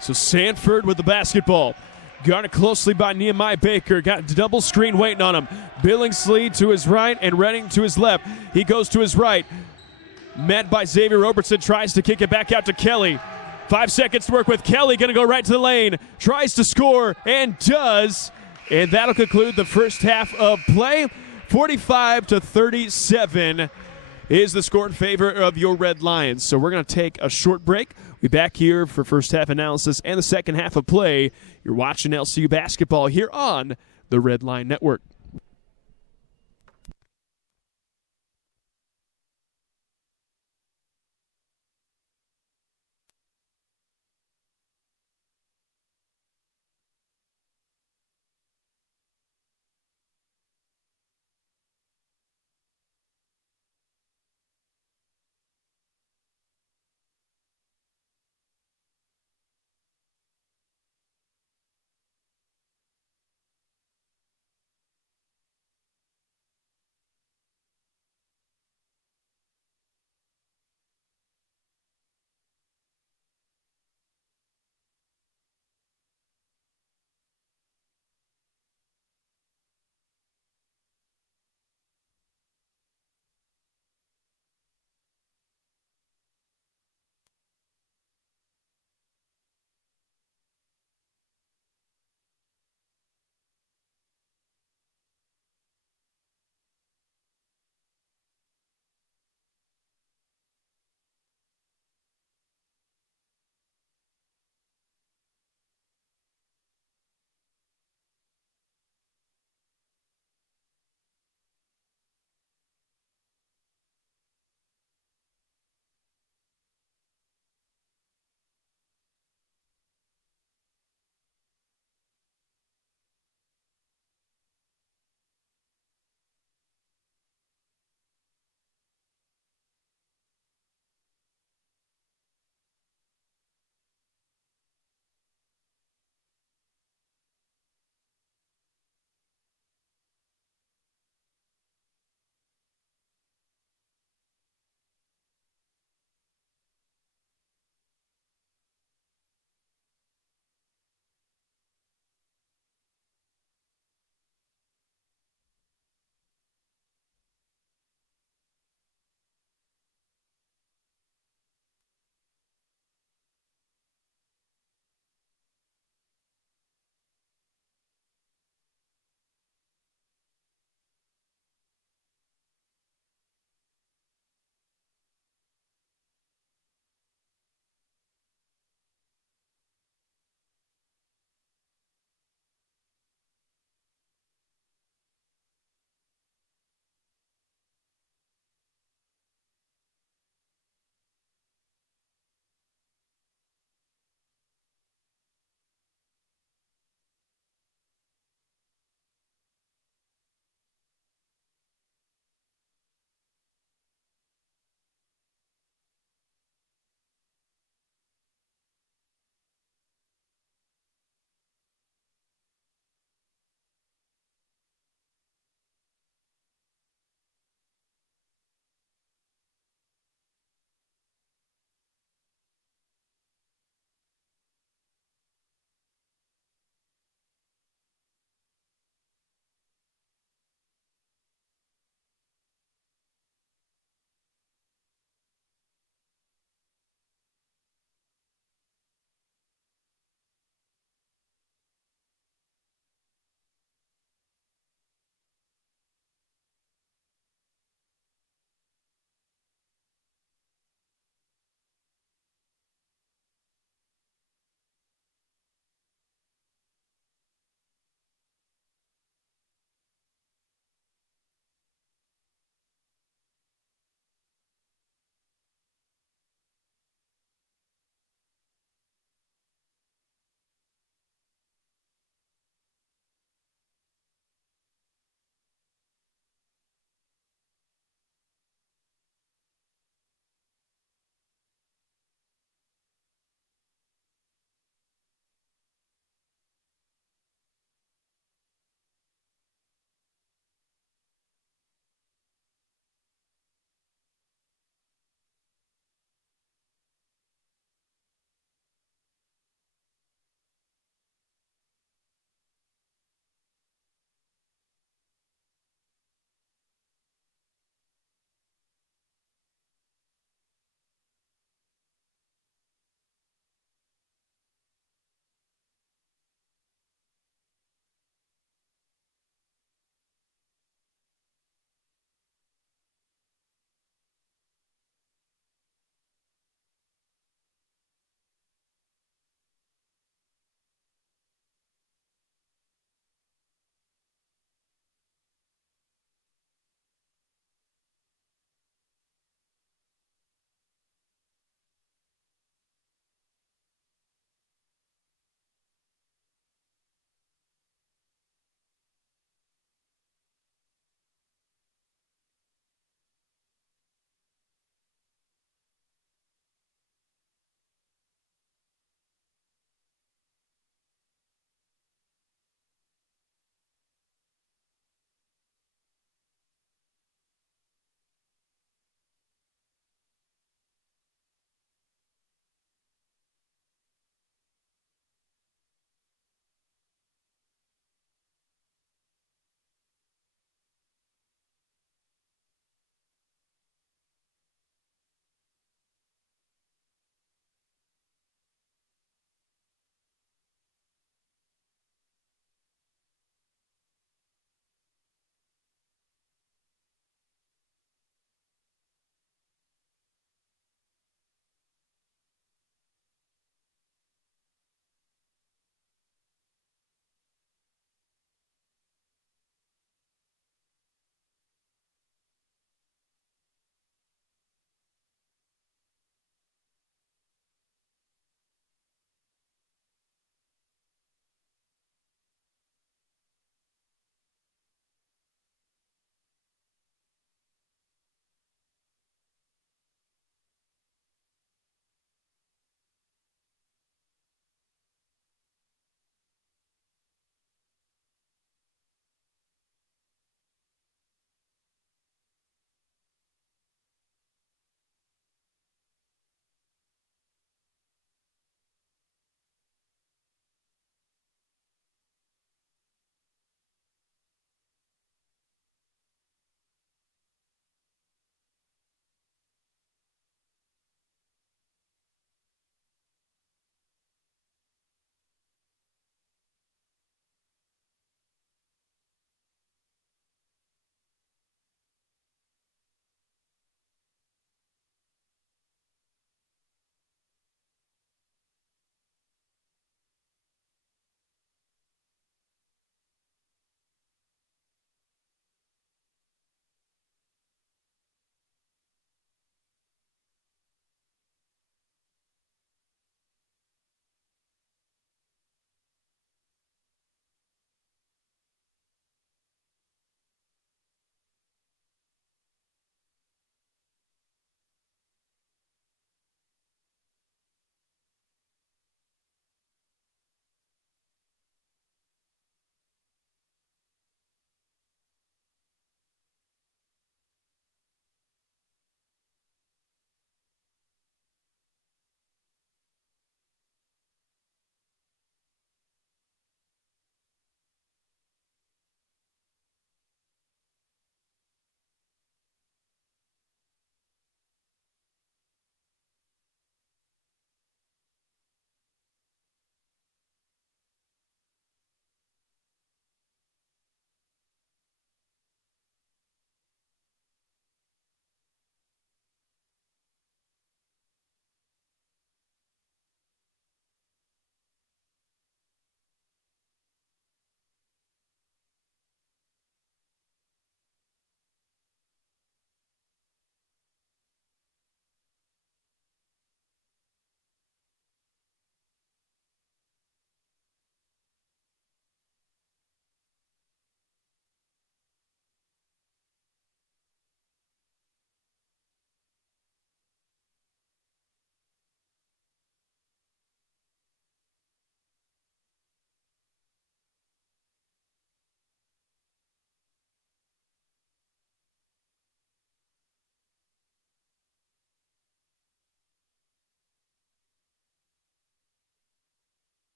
So Sanford with the basketball. Guarded closely by Nehemiah Baker. Got a double screen waiting on him. Billingsley to his right and Redding to his left. He goes to his right. Met by Xavier Roberson. Tries to kick it back out to Kelly. 5 seconds to work with. Kelly going to go right to the lane. Tries to score and does. And that'll conclude the first half of play. 45-37 is the score in favor of your Red Lions. So we're going to take a short break. We'll be back here for first half analysis and the second half of play. You're watching LCU basketball here on the Red Line Network.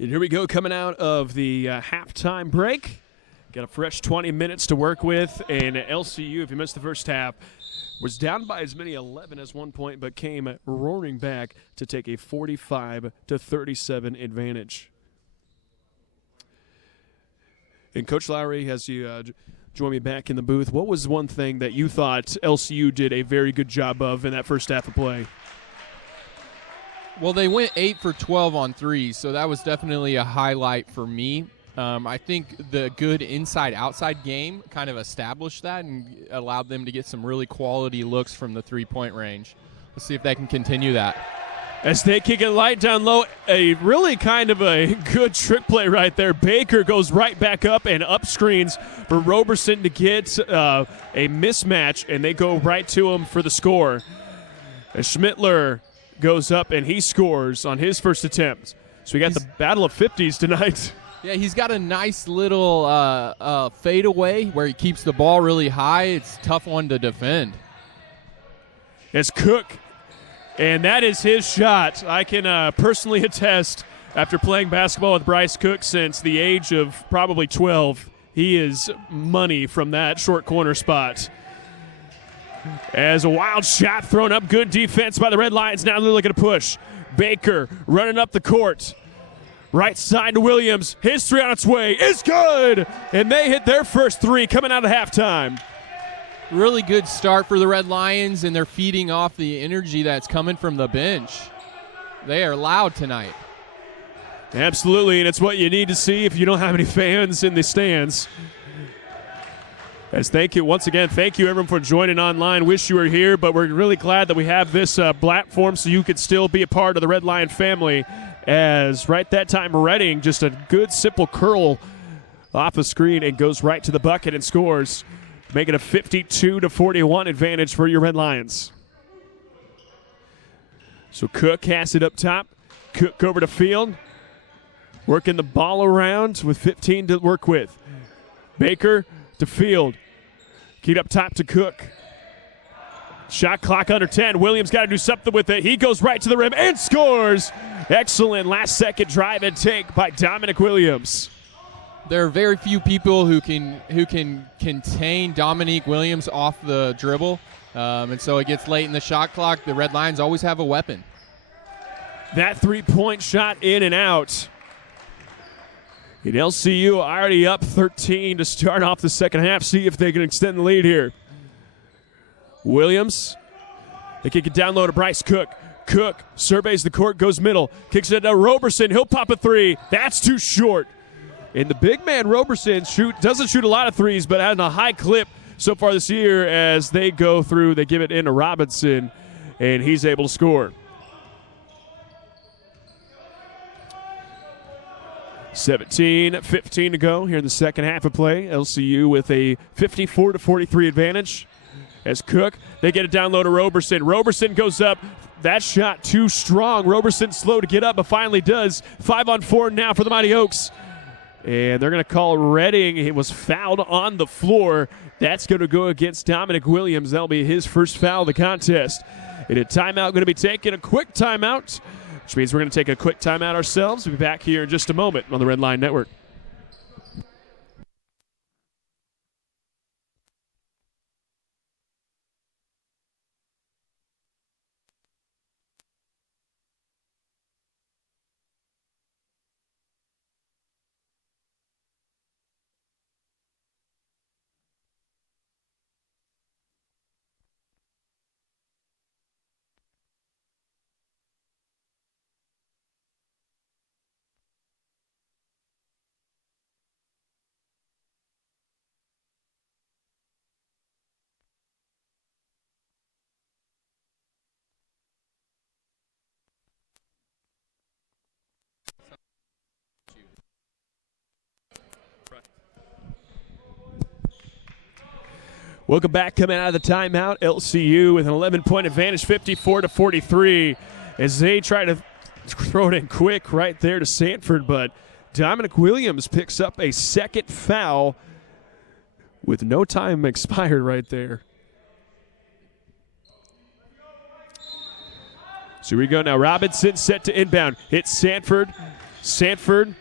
And here we go, coming out of the halftime break. Got a fresh 20 minutes to work with, and LCU, if you missed the first half, was down by as many 11 as 1 point, but came roaring back to take a 45-37 advantage. And Coach Lowry, as you join me back in the booth, what was one thing that you thought LCU did a very good job of in that first half of play? Well, they went 8 for 12 on threes, so that was definitely a highlight for me. I think the good inside-outside game kind of established that and allowed them to get some really quality looks from the three-point range. Let's see if they can continue that. As they kick it light down low, a really kind of a good trick play right there. Baker goes right back up and up screens for Roberson to get a mismatch, and they go right to him for the score. As Schmittler goes up and he scores on his first attempt. So we got the battle of 50s tonight. Yeah, he's got a nice little fadeaway where he keeps the ball really high. It's a tough one to defend. It's Cook, and that is his shot. I can personally attest, after playing basketball with Bryce Cook since the age of probably 12, he is money from that short corner spot. As a wild shot thrown up, good defense by the Red Lions. Now they're looking to push. Baker running up the court. Right side to Williams. His three on its way is good. And they hit their first three coming out of halftime. Really good start for the Red Lions, and they're feeding off the energy that's coming from the bench. They are loud tonight. Absolutely, and it's what you need to see if you don't have any fans in the stands. As thank you once again, thank you everyone for joining online. Wish you were here, but we're really glad that we have this platform so you could still be a part of the Red Lion family. As right that time, Redding, just a good simple curl off the screen and goes right to the bucket and scores, making a 52-41 advantage for your Red Lions. So Cook has it up top. Cook over to Field, working the ball around with 15 to work with. Baker to Field. Keyed up top to Cook. Shot clock under 10. Williams got to do something with it. He goes right to the rim and scores. Excellent last-second drive and take by Dominic Williams. There are very few people who can contain Dominique Williams off the dribble, and so it gets late in the shot clock. The Red Lions always have a weapon. That three-point shot in and out. And LCU already up 13 to start off the second half. See if they can extend the lead here. Williams, they kick it down low to Bryce Cook. Cook surveys the court, goes middle, kicks it to Roberson. He'll pop a three. That's too short. And the big man Roberson doesn't shoot a lot of threes, but has a high clip so far this year as they go through. They give it in to Robinson, and he's able to score. 17-15 to go here in the second half of play. LCU with a 54-43 advantage. As Cook, they get it down low to Roberson. Roberson goes up. That shot too strong. Roberson slow to get up, but finally does. 5-on-4 now for the Mighty Oaks. And they're going to call Redding. He was fouled on the floor. That's going to go against Dominic Williams. That'll be his first foul of the contest. And a timeout going to be taken, a quick timeout, which means we're going to take a quick timeout ourselves. We'll be back here in just a moment on the Red Line Network. Welcome back. Coming out of the timeout, LCU with an 11-point advantage, 54-43, as they try to throw it in quick right there to Sanford, but Dominic Williams picks up a second foul with no time expired right there. So here we go now. Robinson set to inbound. Hits Sanford. Sanford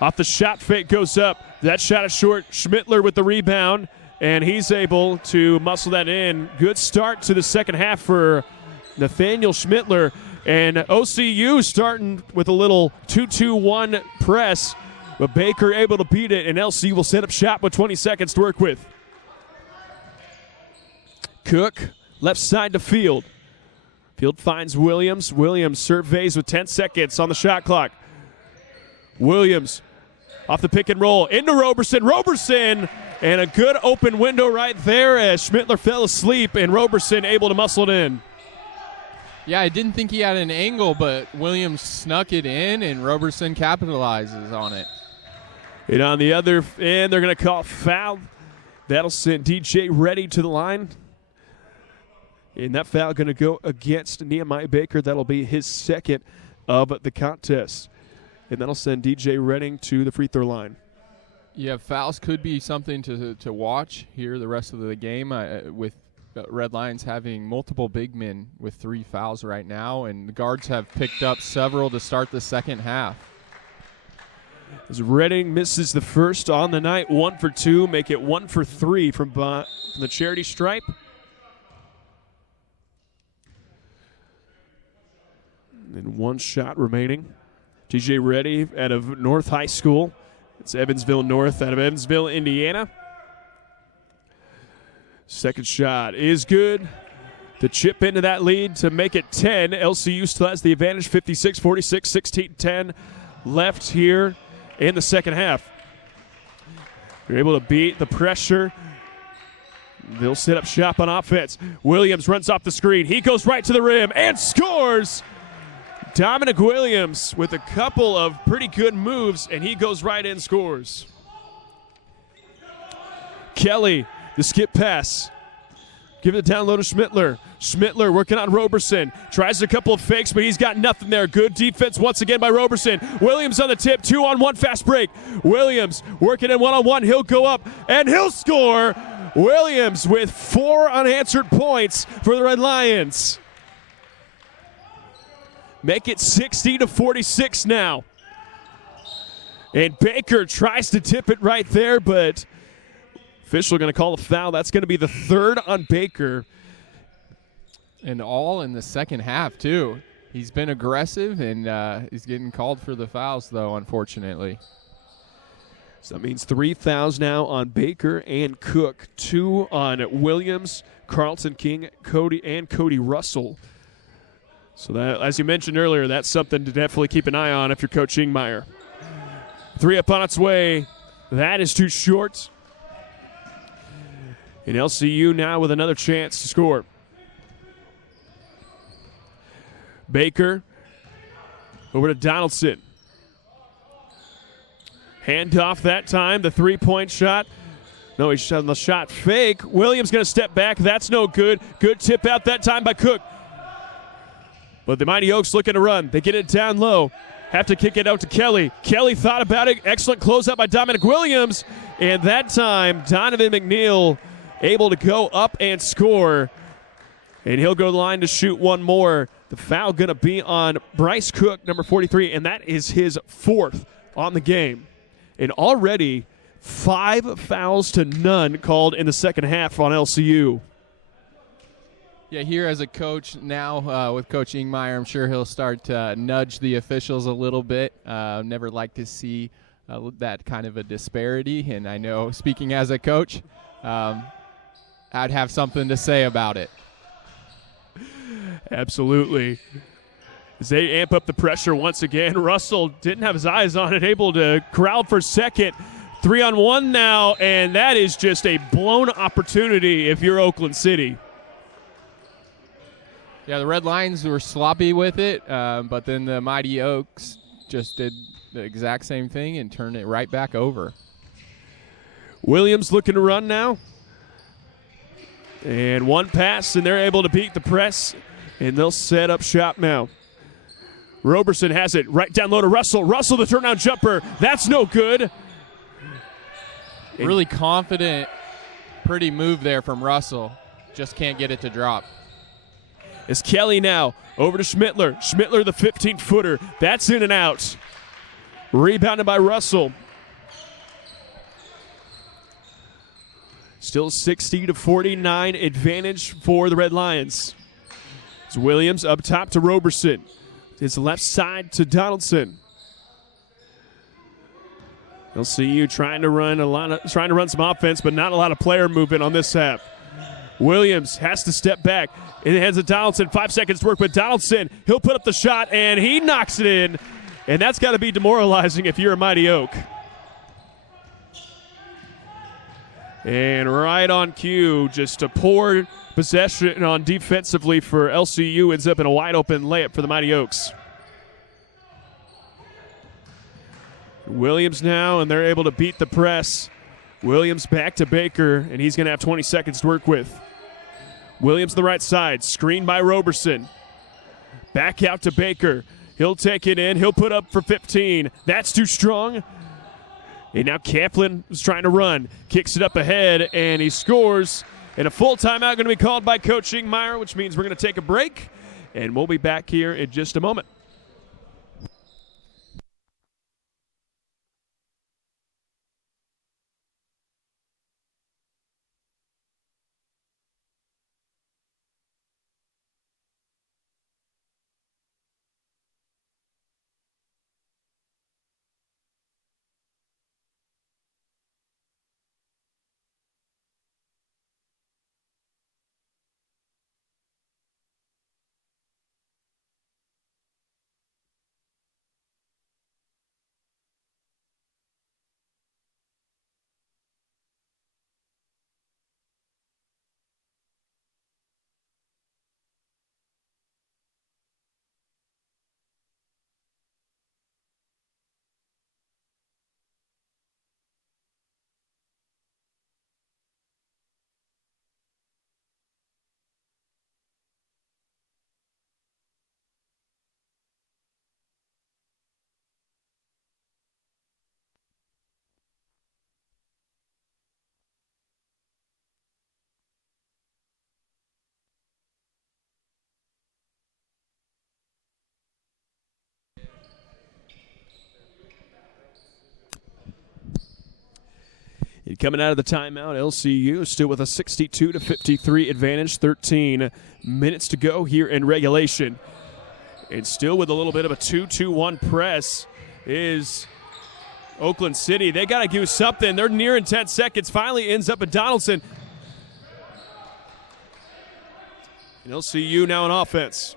off the shot fake goes up. That shot is short. Schmittler with the rebound, and he's able to muscle that in. Good start to the second half for Nathaniel Schmittler. And OCU starting with a little 2-2-1 press, but Baker able to beat it, and LCU will set up shop with 20 seconds to work with. Cook, left side to Field. Field finds Williams. Williams surveys with 10 seconds on the shot clock. Williams off the pick and roll into Roberson. Roberson, and a good open window right there as Schmittler fell asleep, and Roberson able to muscle it in. Yeah, I didn't think he had an angle, but Williams snuck it in, and Roberson capitalizes on it. And on the other end, they're going to call foul. That'll send DJ Reddy to the line. And that foul going to go against Nehemiah Baker. That'll be his second of the contest. And that'll send DJ Redding to the free throw line. Yeah, fouls could be something to watch here the rest of the game with Red Lions having multiple big men with 3 fouls right now, and the guards have picked up several to start the second half. As Redding misses the first on the night, 1 for 2, make it 1 for 3 from the charity stripe. And 1 shot remaining. DJ Reddy out of North High School. It's Evansville North out of Evansville, Indiana. Second shot is good to chip into that lead to make it 10. LCU still has the advantage, 56-46, 16-10 left here in the second half. They're able to beat the pressure. They'll set up shop on offense. Williams runs off the screen. He goes right to the rim and scores. Dominic Williams with a couple of pretty good moves, and he goes right in, scores. Kelly, the skip pass. Give it down low to Schmittler. Schmittler working on Roberson. Tries a couple of fakes, but he's got nothing there. Good defense once again by Roberson. Williams on the tip, 2-on-1 fast break. Williams working in 1-on-1. He'll go up, and he'll score. Williams with 4 unanswered points for the Red Lions. Make it 60-46 now. And Baker tries to tip it right there, but official going to call a foul. That's going to be the 3rd on Baker. And all in the second half, too. He's been aggressive, and he's getting called for the fouls, though, unfortunately. So that means 3 fouls now on Baker and Cook, 2 on Williams, Carlton King, Cody Russell. So that, as you mentioned earlier, that's something to definitely keep an eye on if you're Coach Ingmeyer. 3 up on its way. That is too short. And LCU now with another chance to score. Baker over to Donaldson. Hand off that time. The 3-point shot. No, he's on the shot fake. Williams going to step back. That's no good. Good tip out that time by Cook. But the Mighty Oaks looking to run. They get it down low. Have to kick it out to Kelly. Kelly thought about it. Excellent closeout by Dominic Williams. And that time, Donovan McNeil able to go up and score. And he'll go to the line to shoot 1 more. The foul going to be on Bryce Cook, number 43, and that is his 4th on the game. And already 5 fouls to none called in the second half on LCU. Yeah, here as a coach now with Coach Ingmeyer, I'm sure he'll start to nudge the officials a little bit. Never like to see that kind of a disparity, and I know, speaking as a coach, I'd have something to say about it. Absolutely. As they amp up the pressure once again, Russell didn't have his eyes on it, able to corral for second. 3-on-1 now, and that is just a blown opportunity if you're Oakland City. Yeah, the Red Lions were sloppy with it, but then the Mighty Oaks just did the exact same thing and turned it right back over. Williams looking to run now. And 1 pass, and they're able to beat the press, and they'll set up shop now. Roberson has it right down low to Russell. Russell, the turnaround jumper. That's no good. Really confident, pretty move there from Russell. Just can't get it to drop. It's Kelly now over to Schmittler. Schmittler, the 15-footer. That's in and out. Rebounded by Russell. Still 60-49 advantage for the Red Lions. It's Williams up top to Roberson. It's left side to Donaldson. LCU trying to run some offense, but not a lot of player movement on this half. Williams has to step back. It heads to Donaldson. 5 seconds to work with Donaldson. He'll put up the shot, and he knocks it in. And that's got to be demoralizing if you're a Mighty Oak. And right on cue, just a poor possession on defensively for LCU ends up in a wide open layup for the Mighty Oaks. Williams now, and they're able to beat the press. Williams back to Baker, and he's going to have 20 seconds to work with. Williams to the right side, screened by Roberson. Back out to Baker. He'll take it in. He'll put up for 15. That's too strong. And now Kaplan is trying to run. Kicks it up ahead, and he scores. And a full timeout going to be called by Coach Ingmeyer, which means we're going to take a break. And we'll be back here in just a moment. Coming out of the timeout, LCU still with a 62-53 advantage, 13 minutes to go here in regulation. And still with a little bit of a 2-2-1 press is Oakland City. They got to do something. They're nearing 10 seconds. Finally ends up at Donaldson. And LCU now in offense.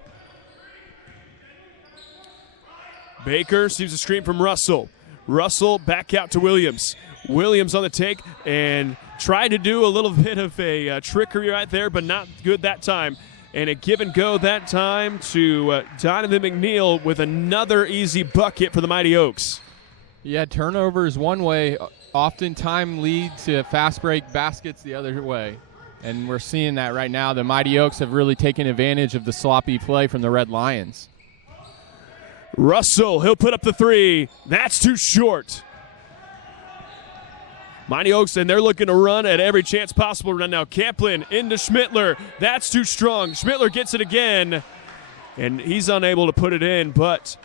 Baker receives a screen from Russell. Russell back out to Williams. Williams on the take and tried to do a little bit of a trickery right there, but not good that time. And a give and go that time to Donovan McNeil with another easy bucket for the Mighty Oaks. Yeah, turnovers one way oftentimes lead to fast break baskets the other way. And we're seeing that right now. The Mighty Oaks have really taken advantage of the sloppy play from the Red Lions. Russell, he'll put up the three. That's too short. Mighty Oaks, and they're looking to run at every chance possible right now. Kaplan into Schmittler. That's too strong. Schmittler gets it again, and he's unable to put it in, but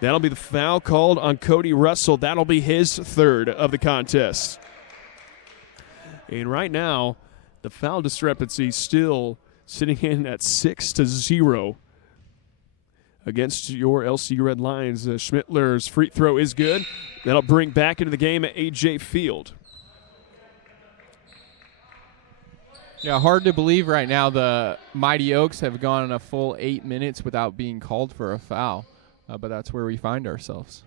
that'll be the foul called on Cody Russell. That'll be his third of the contest. And right now, the foul discrepancy still sitting in at 6-0 against your LCU Red Lions. Schmittler's free throw is good. That'll bring back into the game A.J. Field. Yeah, hard to believe right now the Mighty Oaks have gone a full 8 minutes without being called for a foul, but that's where we find ourselves.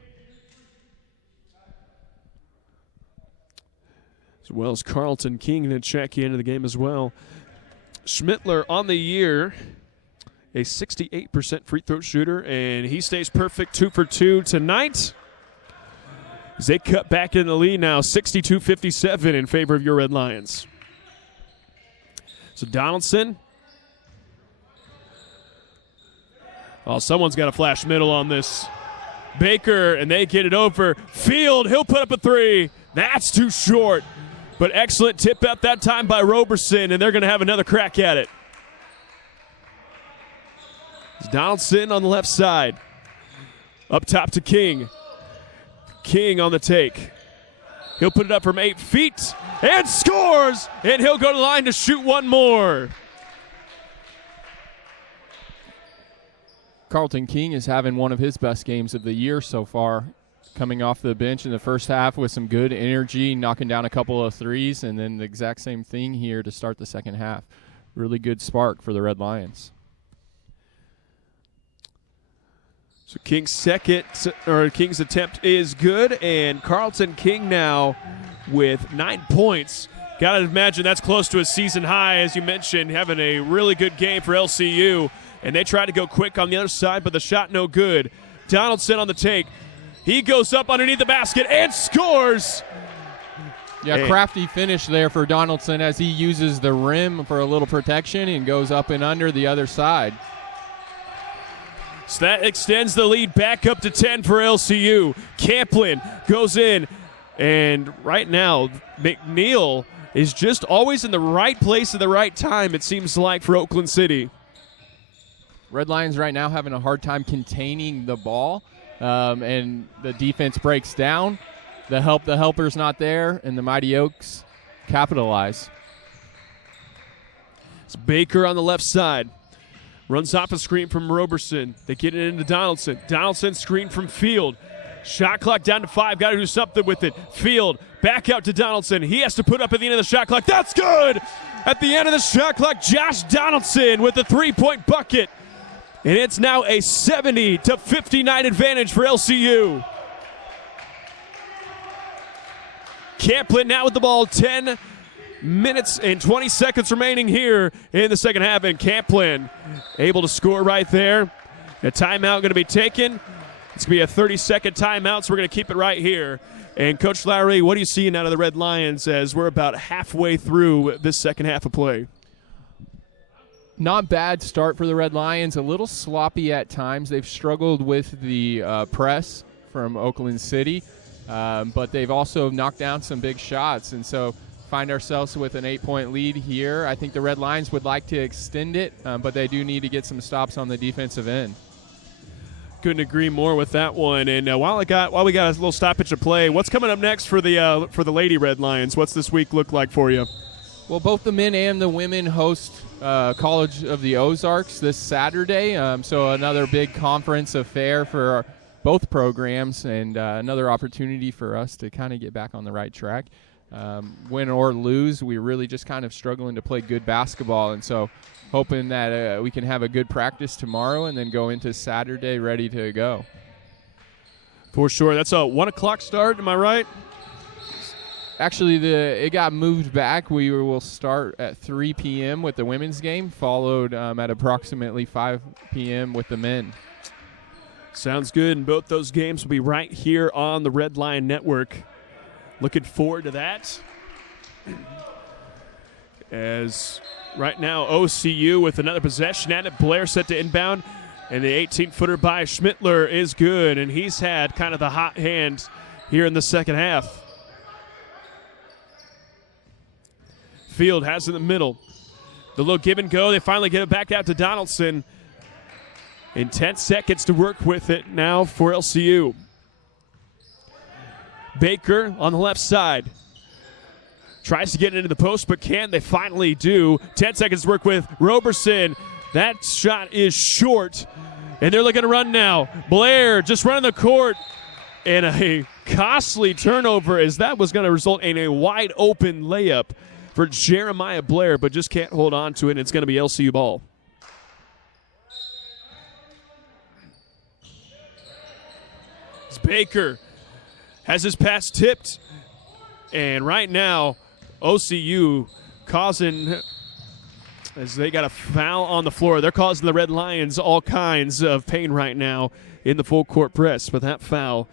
As well as Carlton King to check into the game as well. Schmittler on the year, a 68% free throw shooter, and he stays perfect 2 for 2 tonight. As they cut back in the lead now, 62-57 in favor of your Red Lions. So Donaldson. Oh, someone's got a flash middle on this. Baker, and they get it over. Field, he'll put up a three. That's too short. But excellent tip out that time by Roberson, and they're going to have another crack at it. It's Donaldson on the left side. Up top to King. King on the take. He'll put it up from 8 feet and scores, and he'll go to the line to shoot one more. Carlton King is having one of his best games of the year so far, coming off the bench in the first half with some good energy, knocking down a couple of threes, and then the exact same thing here to start the second half. Really good spark for the Red Lions. So King's attempt is good, and Carlton King now with 9 points. Got to imagine that's close to a season high, as you mentioned, having a really good game for LCU. And they try to go quick on the other side, but the shot no good. Donaldson on the take. He goes up underneath the basket and scores. Yeah, crafty finish there for Donaldson as he uses the rim for a little protection and goes up and under the other side. So that extends the lead back up to 10 for LCU. Camplin goes in, and right now McNeil is just always in the right place at the right time, it seems like, for Oakland City. Red Lions right now having a hard time containing the ball, and the defense breaks down. The helper's not there, and the Mighty Oaks capitalize. It's Baker on the left side. Runs off a screen from Roberson. They get it into Donaldson. Donaldson screen from Field. Shot clock down to 5. Got to do something with it. Field back out to Donaldson. He has to put up at the end of the shot clock. That's good! At the end of the shot clock, Josh Donaldson with the 3-point bucket. And it's now a 70-59 advantage for LCU. Camplin now with the ball. 10 minutes and 20 seconds remaining here in the second half, and Camplin able to score right there. A timeout going to be taken. It's going to be a 30-second timeout, so we're going to keep it right here. And Coach Lowry, what are you seeing out of the Red Lions as we're about halfway through this second half of play? Not bad start for the Red Lions. A little sloppy at times. They've struggled with the press from Oakland City, but they've also knocked down some big shots, and so find ourselves with an 8-point lead here. I think the Red Lions would like to extend it, but they do need to get some stops on the defensive end. Couldn't agree more with that one. And while we got a little stoppage of play, what's coming up next for the Lady Red Lions? What's this week look like for you? Well, both the men and the women host College of the Ozarks this Saturday, so another big conference affair for both programs, and another opportunity for us to kind of get back on the right track. Win or lose, we're really just kind of struggling to play good basketball, and so hoping that we can have a good practice tomorrow and then go into Saturday ready to go. For sure. That's a 1 o'clock start, am I right? Actually, it got moved back. We will start at 3 p.m. with the women's game, followed at approximately 5 p.m. with the men. Sounds good, and both those games will be right here on the Red Lion Network. Looking forward to that. As right now, OCU with another possession at it. Blair set to inbound, and the 18-footer by Schmittler is good, and he's had kind of the hot hand here in the second half. Field has it in the middle. The little give and go. They finally get it back out to Donaldson. And 10 seconds to work with it now for LCU. Baker on the left side. Tries to get it into the post, but can. They finally do. 10 seconds to work with. Roberson. That shot is short. And they're looking to run now. Blair just running the court. And a costly turnover, as that was going to result in a wide open layup for Jeremiah Blair, but just can't hold on to it, and it's going to be LCU ball. Baker has his pass tipped, and right now OCU causing, as they got a foul on the floor, they're causing the Red Lions all kinds of pain right now in the full court press. But that foul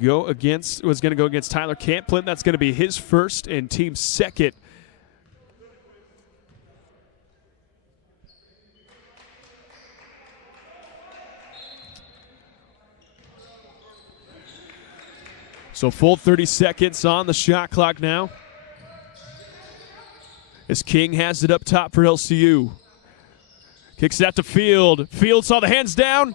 was going to go against Tyler Camplin. That's going to be his first and team's second. So full 30 seconds on the shot clock now. As King has it up top for LCU. Kicks it out to Field. Field saw the hands down.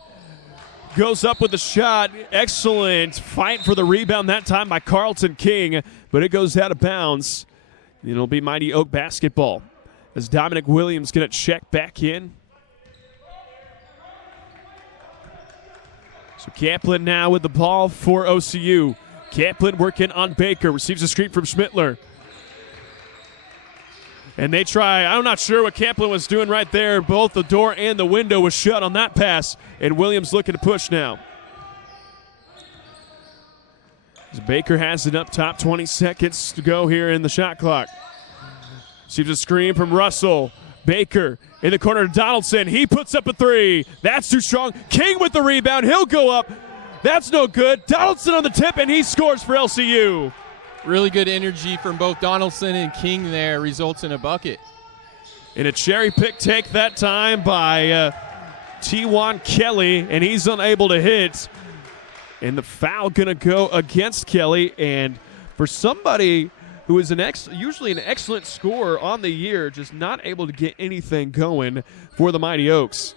goes up with the shot. Excellent fight for the rebound that time by Carlton King, but it goes out of bounds. It'll be Mighty Oak basketball as Dominic Williams going to check back in. So Kaplan now with the ball for OCU. Kaplan working on Baker. Receives a screen from Schmittler. And they try. I'm not sure what Kaplan was doing right there. Both the door and the window was shut on that pass. And Williams looking to push now. As Baker has it up top, 20 seconds to go here in the shot clock. Receives a screen from Russell. Baker in the corner to Donaldson. He puts up a three. That's too strong. King with the rebound. He'll go up. That's no good. Donaldson on the tip, and he scores for LCU. Really good energy from both Donaldson and King there results in a bucket. And a cherry pick take that time by Tijuan Kelly, and he's unable to hit. And the foul going to go against Kelly. And for somebody who is usually an excellent scorer on the year, just not able to get anything going for the Mighty Oaks.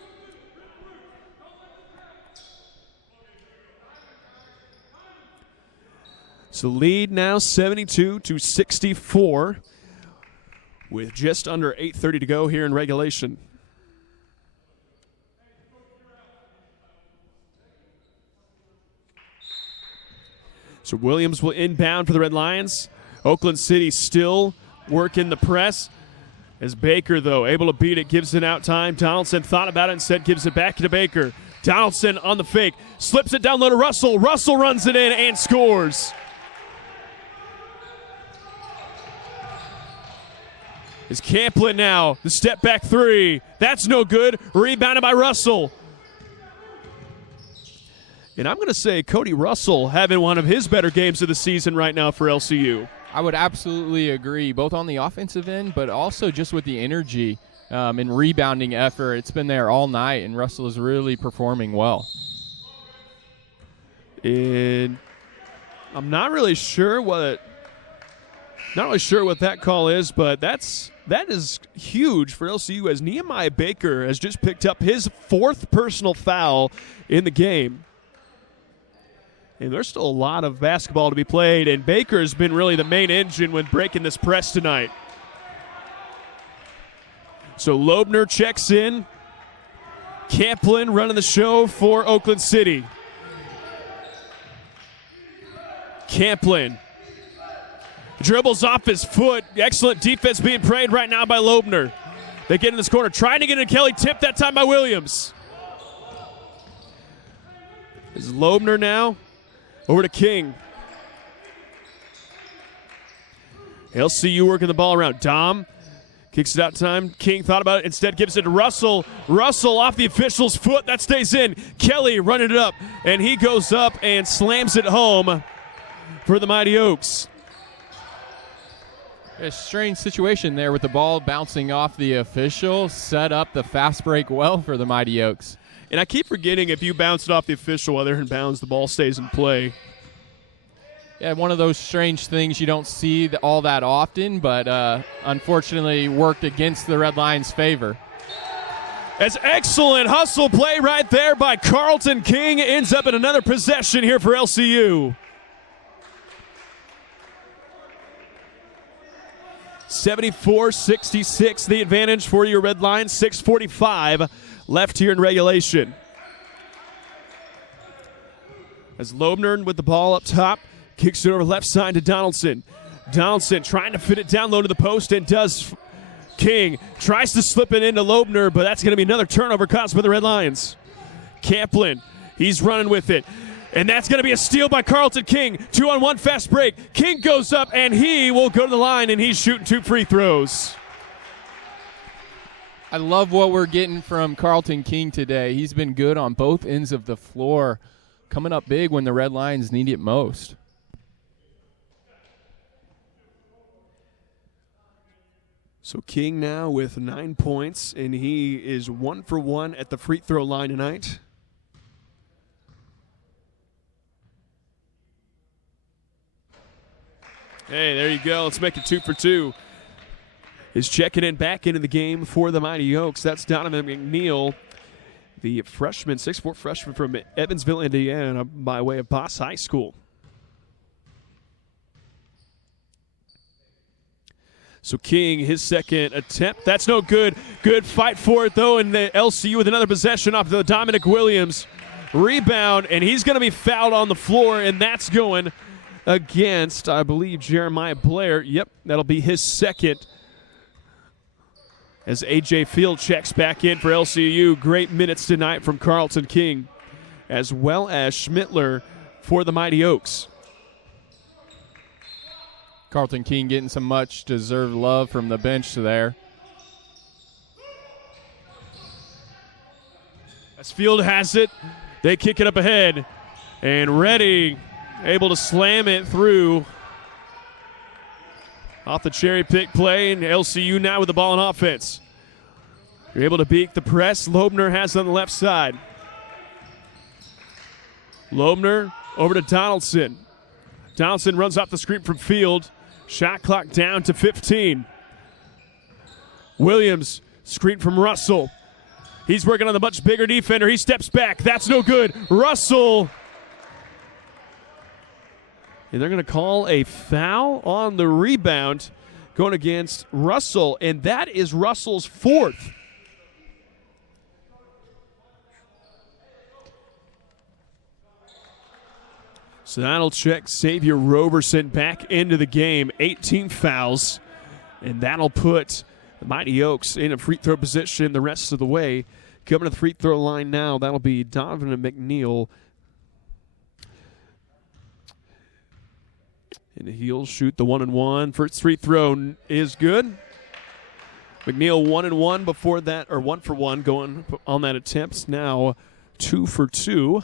So lead now 72-64 with just under 8:30 to go here in regulation. So Williams will inbound for the Red Lions. Oakland City still working the press. As Baker, though, able to beat it, gives it out time. Donaldson thought about it, instead gives it back to Baker. Donaldson on the fake, slips it down low to Russell. Russell runs it in and scores. Is Kaplan now, the step back three. That's no good. Rebounded by Russell. And I'm going to say Cody Russell having one of his better games of the season right now for LCU. I would absolutely agree, both on the offensive end, but also just with the energy and rebounding effort. It's been there all night, and Russell is really performing well. And I'm not really sure what that call is, but that is huge for LCU as Nehemiah Baker has just picked up his fourth personal foul in the game. And there's still a lot of basketball to be played, and Baker has been really the main engine when breaking this press tonight. So Loebner checks in. Kaplan running the show for Oakland City. Kaplan dribbles off his foot. Excellent defense being played right now by Loebner. They get in this corner, trying to get into Kelly. Tipped that time by Williams. Is Loebner now over to King. LCU working the ball around. Dom kicks it out time. King thought about it. Instead gives it to Russell. Russell off the official's foot. That stays in. Kelly running it up. And he goes up and slams it home for the Mighty Oaks. A strange situation there with the ball bouncing off the official. Set up the fast break well for the Mighty Oaks. And I keep forgetting if you bounce it off the official while they're in bounds, the ball stays in play. Yeah, one of those strange things you don't see all that often, but unfortunately worked against the Red Lions' favor. As excellent hustle play right there by Carlton King ends up in another possession here for LCU. 74-66, the advantage for your Red Lions. 6:45 left here in regulation. As Loebner with the ball up top, kicks it over left side to Donaldson. Donaldson trying to fit it down low to the post, and does. King tries to slip it into Loebner, but that's going to be another turnover caused by the Red Lions. Kaplan, he's running with it. And that's going to be a steal by Carlton King. 2-on-1 fast break. King goes up, and he will go to the line, and he's shooting 2 free throws. I love what we're getting from Carlton King today. He's been good on both ends of the floor, coming up big when the Red Lions need it most. So King now with 9 points, and he is 1 for 1 at the free throw line tonight. Hey, there you go. Let's make it 2 for 2. Is checking in back into the game for the Mighty Oaks. That's Donovan McNeil. the freshman, 6'4" freshman from Evansville, Indiana, by way of Boss High School. So King, his second attempt. That's no good. Good fight for it, though, and the LCU with another possession off the Dominic Williams. Rebound, and he's going to be fouled on the floor, and that's going against, I believe, Jeremiah Blair. Yep, that'll be his second. As A.J. Field checks back in for LCU. Great minutes tonight from Carlton King, as well as Schmittler for the Mighty Oaks. Carlton King getting some much-deserved love from the bench there. As Field has it, they kick it up ahead. And Redding able to slam it through off the cherry pick play, and LCU now with the ball on offense. You're able to beat the press. Loebner has it on the left side. Loebner over to Donaldson. Donaldson runs off the screen from Field. Shot clock down to 15. Williams, screen from Russell. He's working on the much bigger defender. He steps back. That's no good. Russell. And they're going to call a foul on the rebound going against Russell, and that is Russell's fourth. So that'll check Xavier Roberson back into the game. 18 fouls, and that'll put the Mighty Oaks in a free throw position the rest of the way. Coming to the free throw line now, that'll be Donovan McNeil. And he'll shoot the 1-and-1. First free throw is good. McNeil 1-and-1 before that, or 1 for 1 going on that attempt. Now 2 for 2.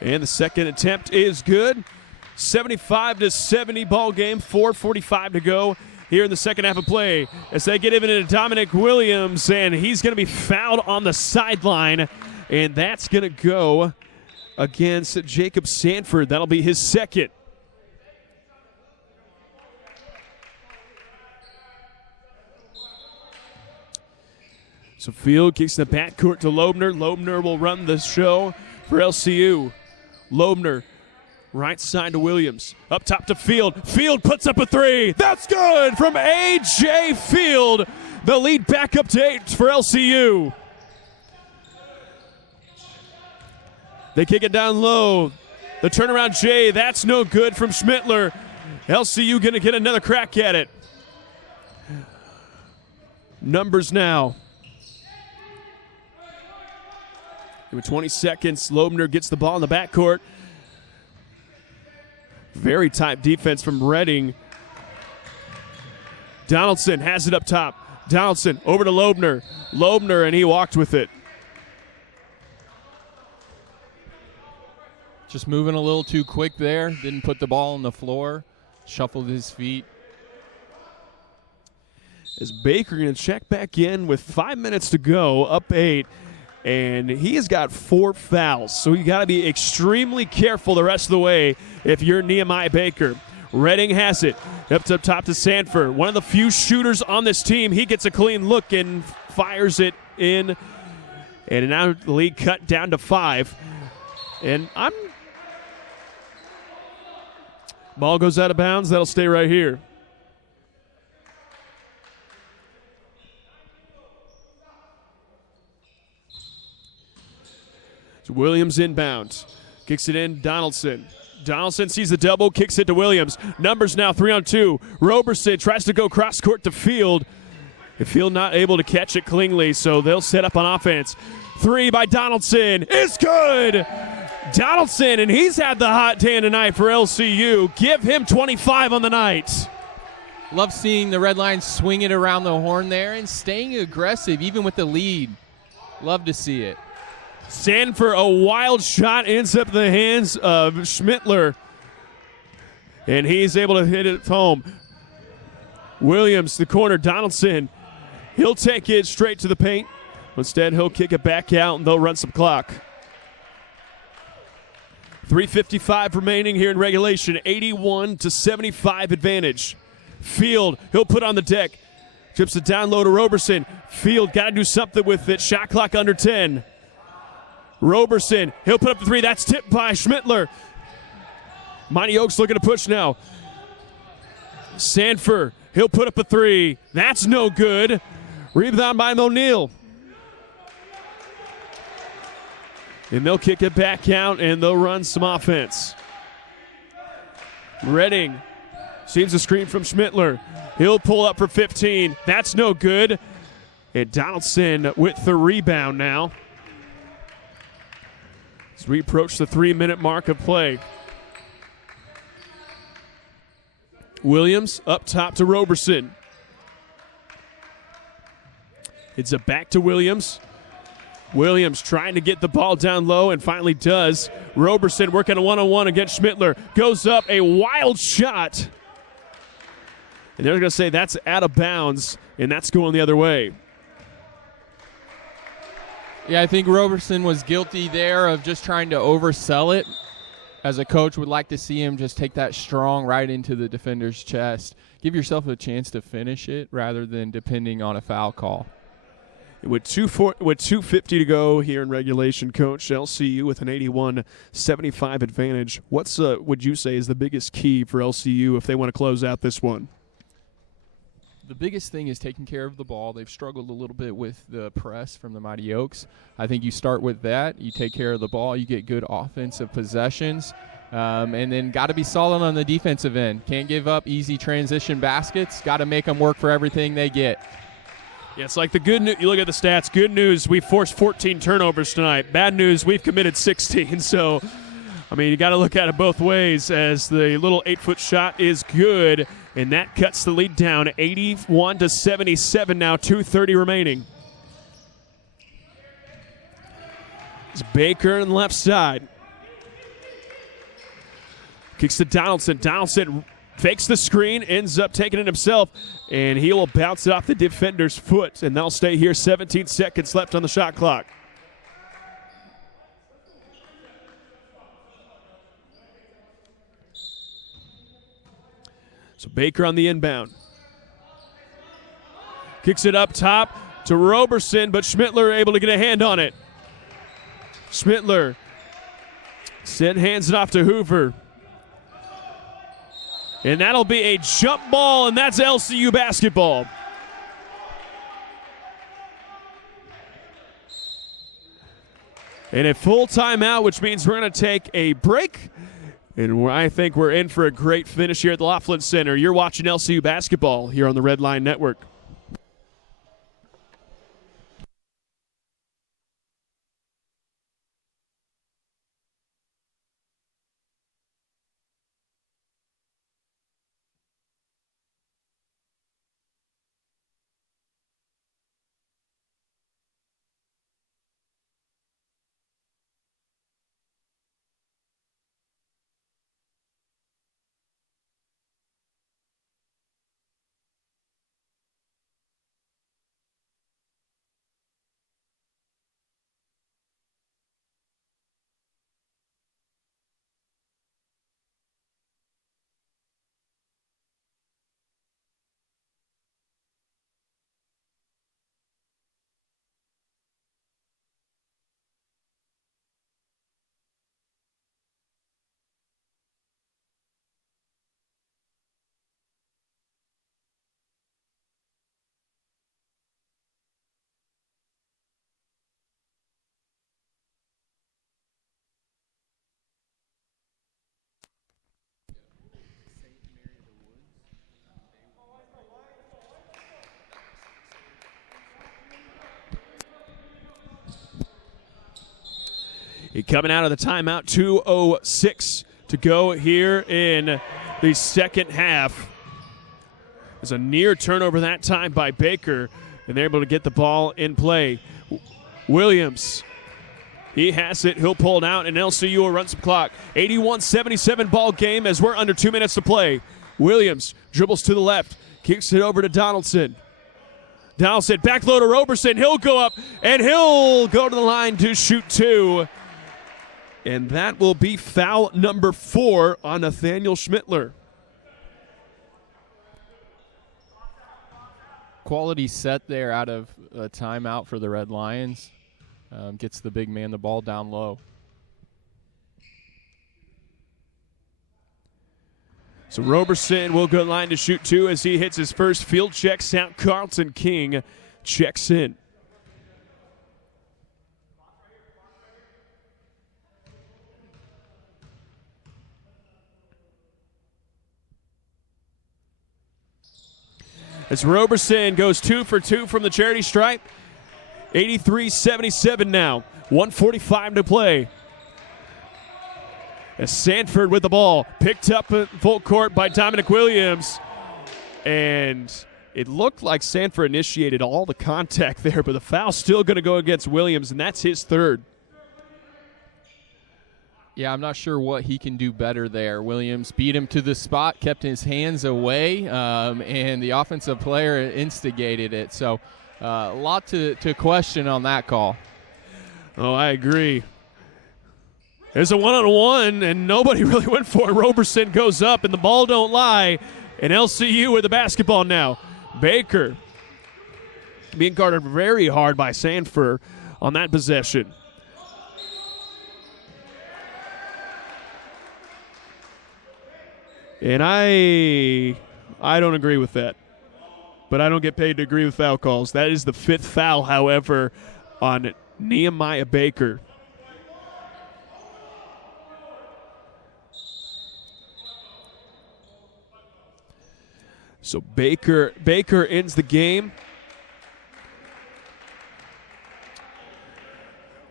And the second attempt is good. 75-70 ball game. 4:45 to go here in the second half of play as they get even into Dominic Williams, and he's going to be fouled on the sideline, and that's going to go against Jacob Sanford. That'll be his second. So Field kicks the backcourt to Loebner. Loebner will run the show for LCU. Loebner, right side to Williams. Up top to Field. Field puts up a three. That's good from A.J. Field. The lead back up to 8 for LCU. They kick it down low. The turnaround J, that's no good from Schmittler. LCU going to get another crack at it. Numbers now. With 20 seconds, Loebner gets the ball in the backcourt. Very tight defense from Redding. Donaldson has it up top. Donaldson over to Loebner. Loebner, and he walked with it. Just moving a little too quick there. Didn't put the ball on the floor. Shuffled his feet. As Baker going to check back in with 5 minutes to go, up 8. And he has got 4 fouls, so you got to be extremely careful the rest of the way if you're Nehemiah Baker. Redding has it up to top to Sanford. One of the few shooters on this team. He gets a clean look and fires it in. And now the lead cut down to 5. And ball goes out of bounds. That'll stay right here. So Williams inbound. Kicks it in, Donaldson. Donaldson sees the double, kicks it to Williams. Numbers now 3-on-2. Roberson tries to go cross court to Field. Field not able to catch it cleanly, so they'll set up on offense. 3 by Donaldson is good. Donaldson, and he's had the hot hand tonight for LCU. Give him 25 on the night. Love seeing the Red Lions swing it around the horn there and staying aggressive, even with the lead. Love to see it. Sanford, a wild shot, ends up in the hands of Schmittler. And he's able to hit it home. Williams, the corner, Donaldson. He'll take it straight to the paint. Instead, he'll kick it back out, and they'll run some clock. 3:55 remaining here in regulation. 81-75 advantage Field, he'll put on the deck. Chips it down low to Roberson. Field got to do something with it. Shot clock under 10. Roberson, he'll put up the three. That's tipped by Schmittler. Mighty Oaks looking to push now. Sanford, he'll put up a three. That's no good. Rebound by O'Neal. And they'll kick it back out, and they'll run some offense. Redding sees a screen from Schmittler. He'll pull up for 15. That's no good. And Donaldson with the rebound now. As we approach the 3-minute mark of play. Williams up top to Roberson. It's a back to Williams. Williams trying to get the ball down low and finally does. Roberson working a one-on-one against Schmittler. Goes up, a wild shot. And they're going to say that's out of bounds, and that's going the other way. Yeah, I think Roberson was guilty there of just trying to oversell it. As a coach, would like to see him just take that strong right into the defender's chest. Give yourself a chance to finish it rather than depending on a foul call. With 2:50 to go here in regulation, Coach, LCU with an 81-75 advantage. What's would you say is the biggest key for LCU if they want to close out this one? The biggest thing is taking care of the ball. They've struggled a little bit with the press from the Mighty Oaks. I think you start with that. You take care of the ball. You get good offensive possessions. And then got to be solid on the defensive end. Can't give up easy transition baskets. Got to make them work for everything they get. Yeah, it's like the good news. You look at the stats. Good news, we forced 14 turnovers tonight. Bad news, we've committed 16. So, I mean, you got to look at it both ways as the little 8-foot shot is good, and that cuts the lead down 81-77 now, 2:30 remaining. It's Baker on the left side. Kicks to Donaldson. Donaldson fakes the screen, ends up taking it himself, and he will bounce it off the defender's foot, and they'll stay here. 17 seconds left on the shot clock. So Baker on the inbound. Kicks it up top to Roberson, but Schmittler able to get a hand on it. Schmittler hands it off to Hoover. And that'll be a jump ball, and that's LCU basketball. And a full timeout, which means we're going to take a break. And I think we're in for a great finish here at the Laughlin Center. You're watching LCU basketball here on the Red Line Network. Coming out of the timeout, 2:06 to go here in the second half. There's a near turnover that time by Baker, and they're able to get the ball in play. Williams, he has it. He'll pull it out, and LCU will run some clock. 81-77 ball game as we're under 2 minutes to play. Williams dribbles to the left, kicks it over to Donaldson. Donaldson back low to Roberson. He'll go up, and he'll go to the line to shoot two. And that will be foul number 4 on Nathaniel Schmittler. Quality set there out of a timeout for the Red Lions. Gets the big man the ball down low. So Roberson will go line to shoot 2 as he hits his first field check. South Carlton King checks in. As Roberson goes 2 for 2 from the charity stripe. 83-77 now. 1:45 to play. As Sanford with the ball, picked up at full court by Dominic Williams. And it looked like Sanford initiated all the contact there, but the foul's still going to go against Williams, and that's his third. Yeah, I'm not sure what he can do better there. Williams beat him to the spot, kept his hands away, and the offensive player instigated it. So a lot to question on that call. Oh, I agree. There's a one-on-one, and nobody really went for it. Roberson goes up, and the ball don't lie. And LCU with the basketball now. Baker being guarded very hard by Sanford on that possession. And I don't agree with that. But I don't get paid to agree with foul calls. That is the 5th foul, however, on Nehemiah Baker. So Baker ends the game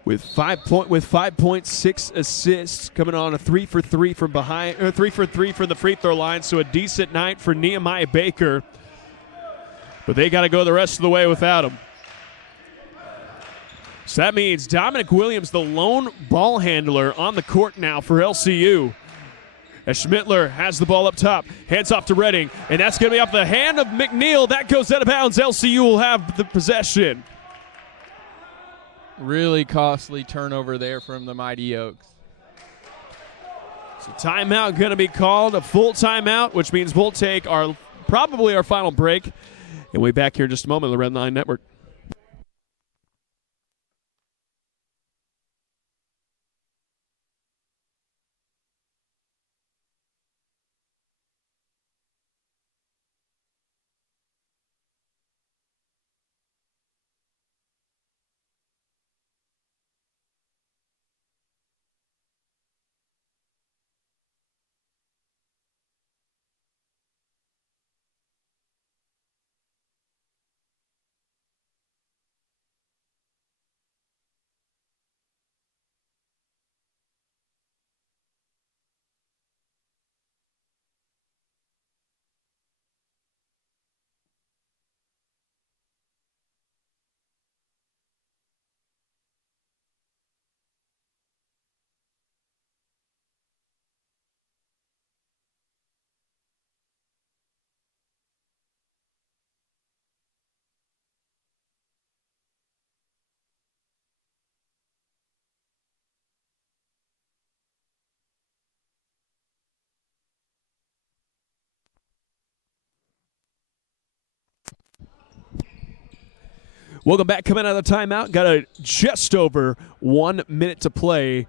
with 5.6 assists, coming on a 3 for 3 from behind, or 3 for 3 from the free throw line. So a decent night for Nehemiah Baker, but they got to go the rest of the way without him. So that means Dominic Williams, the lone ball handler, on the court now for LCU. As Schmittler has the ball up top, hands off to Redding, and that's going to be off the hand of McNeil. That goes out of bounds. LCU will have the possession. Really costly turnover there from the Mighty Oaks. So timeout going to be called, a full timeout, which means we'll take probably our final break. And we'll be back here in just a moment on the Red Line Network. Welcome back. Coming out of the timeout. Got just over 1 minute to play.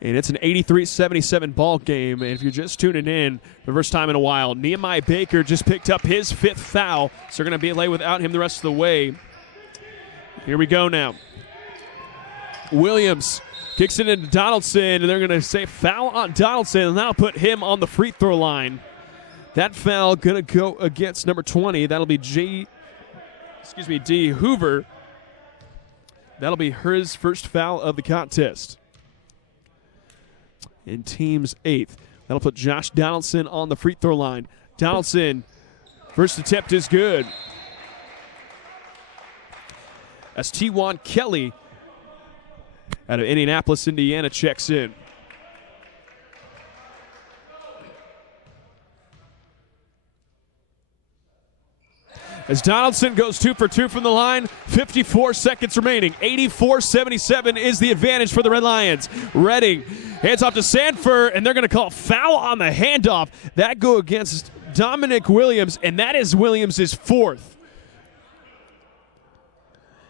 And it's an 83-77 ball game. And if you're just tuning in for the first time in a while, Nehemiah Baker just picked up his 5th foul. So they're going to be late without him the rest of the way. Here we go now. Williams kicks it into Donaldson, and they're going to say foul on Donaldson and now put him on the free throw line. That foul going to go against number 20. That'll be D. Hoover. That'll be his first foul of the contest. And team's 8th. That'll put Josh Donaldson on the free throw line. Donaldson, first attempt is good. As Tijuan Kelly out of Indianapolis, Indiana, checks in. As Donaldson goes 2 for 2 from the line, 54 seconds remaining. 84-77 is the advantage for the Red Lions. Redding hands off to Sanford, and they're going to call foul on the handoff. That go against Dominic Williams, and that is Williams' 4th.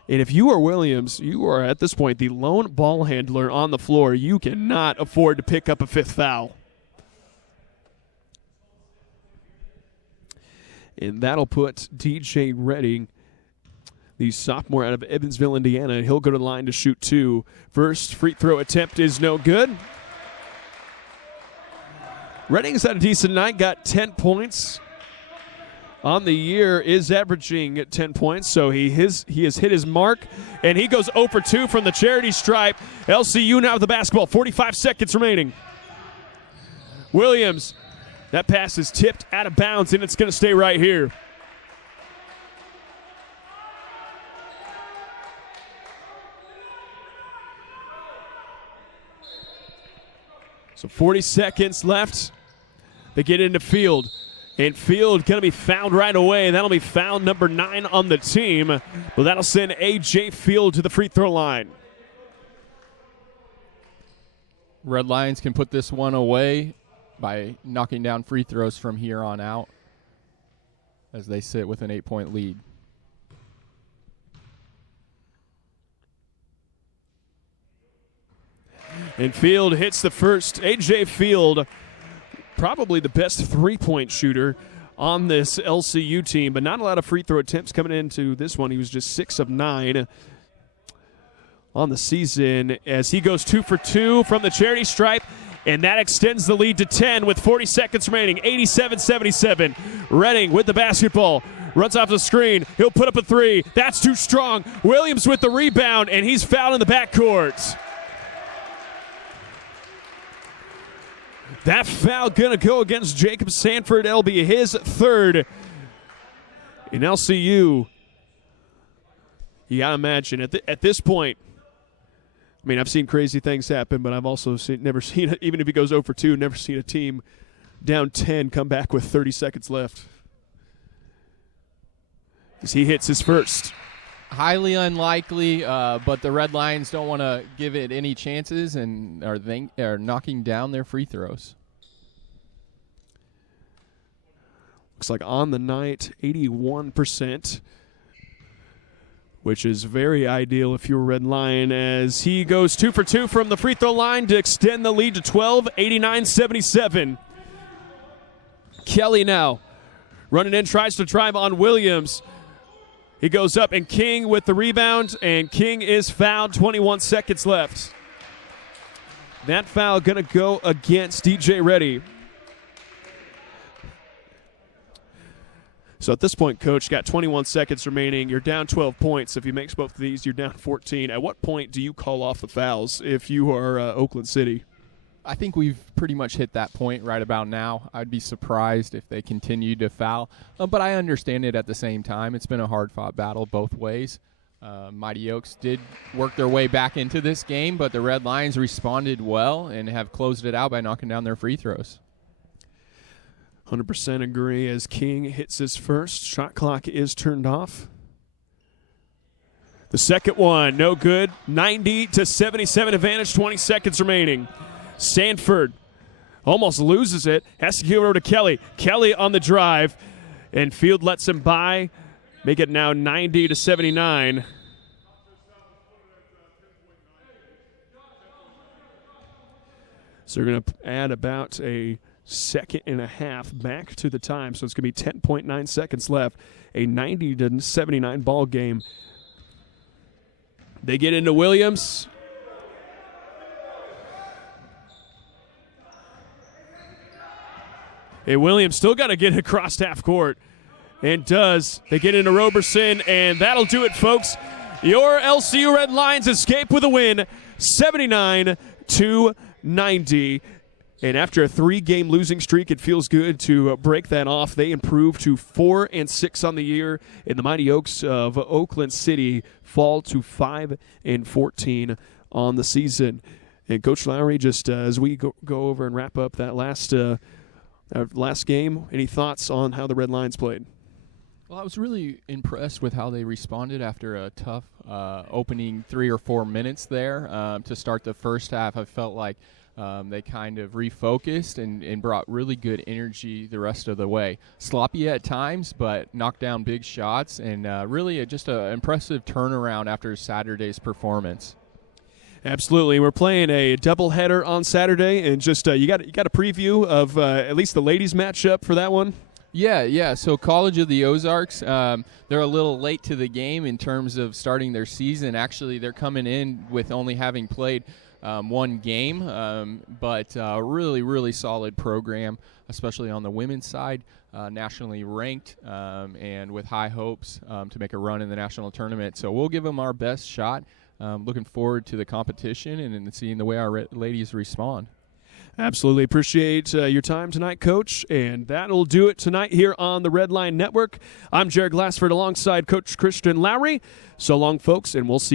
And if you are Williams, you are at this point the lone ball handler on the floor. You cannot afford to pick up a 5th foul. And that'll put DJ Redding, the sophomore out of Evansville, Indiana, and he'll go to the line to shoot 2. First free throw attempt is no good. Redding's had a decent night, got 10 points. On the year is averaging 10 points, so he has hit his mark, and he goes 0 for 2 from the charity stripe. LCU now with the basketball, 45 seconds remaining. Williams, that pass is tipped out of bounds, and it's going to stay right here. So 40 seconds left. They get into Field. And Field going to be fouled right away. That'll be foul number 9 on the team. Well, that'll send A.J. Field to the free throw line. Red Lions can put this one away by knocking down free throws from here on out as they sit with an 8-point lead. And Field hits the first. A.J. Field, probably the best three-point shooter on this LCU team, but not a lot of free throw attempts coming into this one. He was just 6 of 9 on the season as he goes 2 for 2 from the charity stripe, and that extends the lead to 10 with 40 seconds remaining, 87-77. Redding with the basketball. Runs off the screen. He'll put up a 3. That's too strong. Williams with the rebound, and he's fouled in the backcourt. That foul going to go against Jacob Sanford. It'll be his 3rd in LCU. You got to imagine at this point, I mean, I've seen crazy things happen, but I've also never seen it, even if he goes 0 for 2, never seen a team down 10 come back with 30 seconds left. As he hits his first. Highly unlikely, but the Red Lions don't want to give it any chances and are knocking down their free throws. Looks like on the night, 81%, which is very ideal if you're a Red Lion, as he goes 2 for 2 from the free throw line to extend the lead to 12, 89-77. Kelly now running in, tries to drive on Williams. He goes up, and King with the rebound, and King is fouled. 21 seconds left. That foul going to go against DJ Reddy. So at this point, Coach, got 21 seconds remaining. You're down 12 points. If he makes both of these, you're down 14. At what point do you call off the fouls if you are Oakland City? I think we've pretty much hit that point right about now. I'd be surprised if they continue to foul, but I understand it at the same time. It's been a hard-fought battle both ways. Mighty Oaks did work their way back into this game, but the Red Lions responded well and have closed it out by knocking down their free throws. 100% agree as King hits his first. Shot clock is turned off. The second one, no good. 90-77 advantage, 20 seconds remaining. Sanford almost loses it. Has to give it over to Kelly. Kelly on the drive, and Field lets him by. Make it now 90-79. So we're going to add about a second and a half back to the time. So it's going to be 10.9 seconds left. A 90-79 ball game. They get into Williams. Hey, Williams still got to get across half court, and does. They get into Roberson, and that'll do it, folks. Your LCU Red Lions escape with a win, 79-90. And after a 3-game losing streak, it feels good to break that off. They improve to 4-6 on the year, and the Mighty Oaks of Oakland City fall to 5-14 on the season. And Coach Lowry, just as we go over and wrap up that last game, any thoughts on how the Red Lions played? Well, I was really impressed with how they responded after a tough opening 3 or 4 minutes there to start the first half. I felt like they kind of refocused and brought really good energy the rest of the way. Sloppy at times, but knocked down big shots, and really just an impressive turnaround after Saturday's performance. Absolutely. We're playing a doubleheader on Saturday, and just you got a preview of at least the ladies matchup for that one? Yeah. So College of the Ozarks, they're a little late to the game in terms of starting their season. Actually, they're coming in with only having played one game, but really, really solid program, especially on the women's side, nationally ranked and with high hopes to make a run in the national tournament. So we'll give them our best shot. Looking forward to the competition and seeing the way our ladies respond. Absolutely. Appreciate your time tonight, Coach. And that'll do it tonight here on the Red Line Network. I'm Jared Glassford alongside Coach Christian Lowry. So long, folks, and we'll see you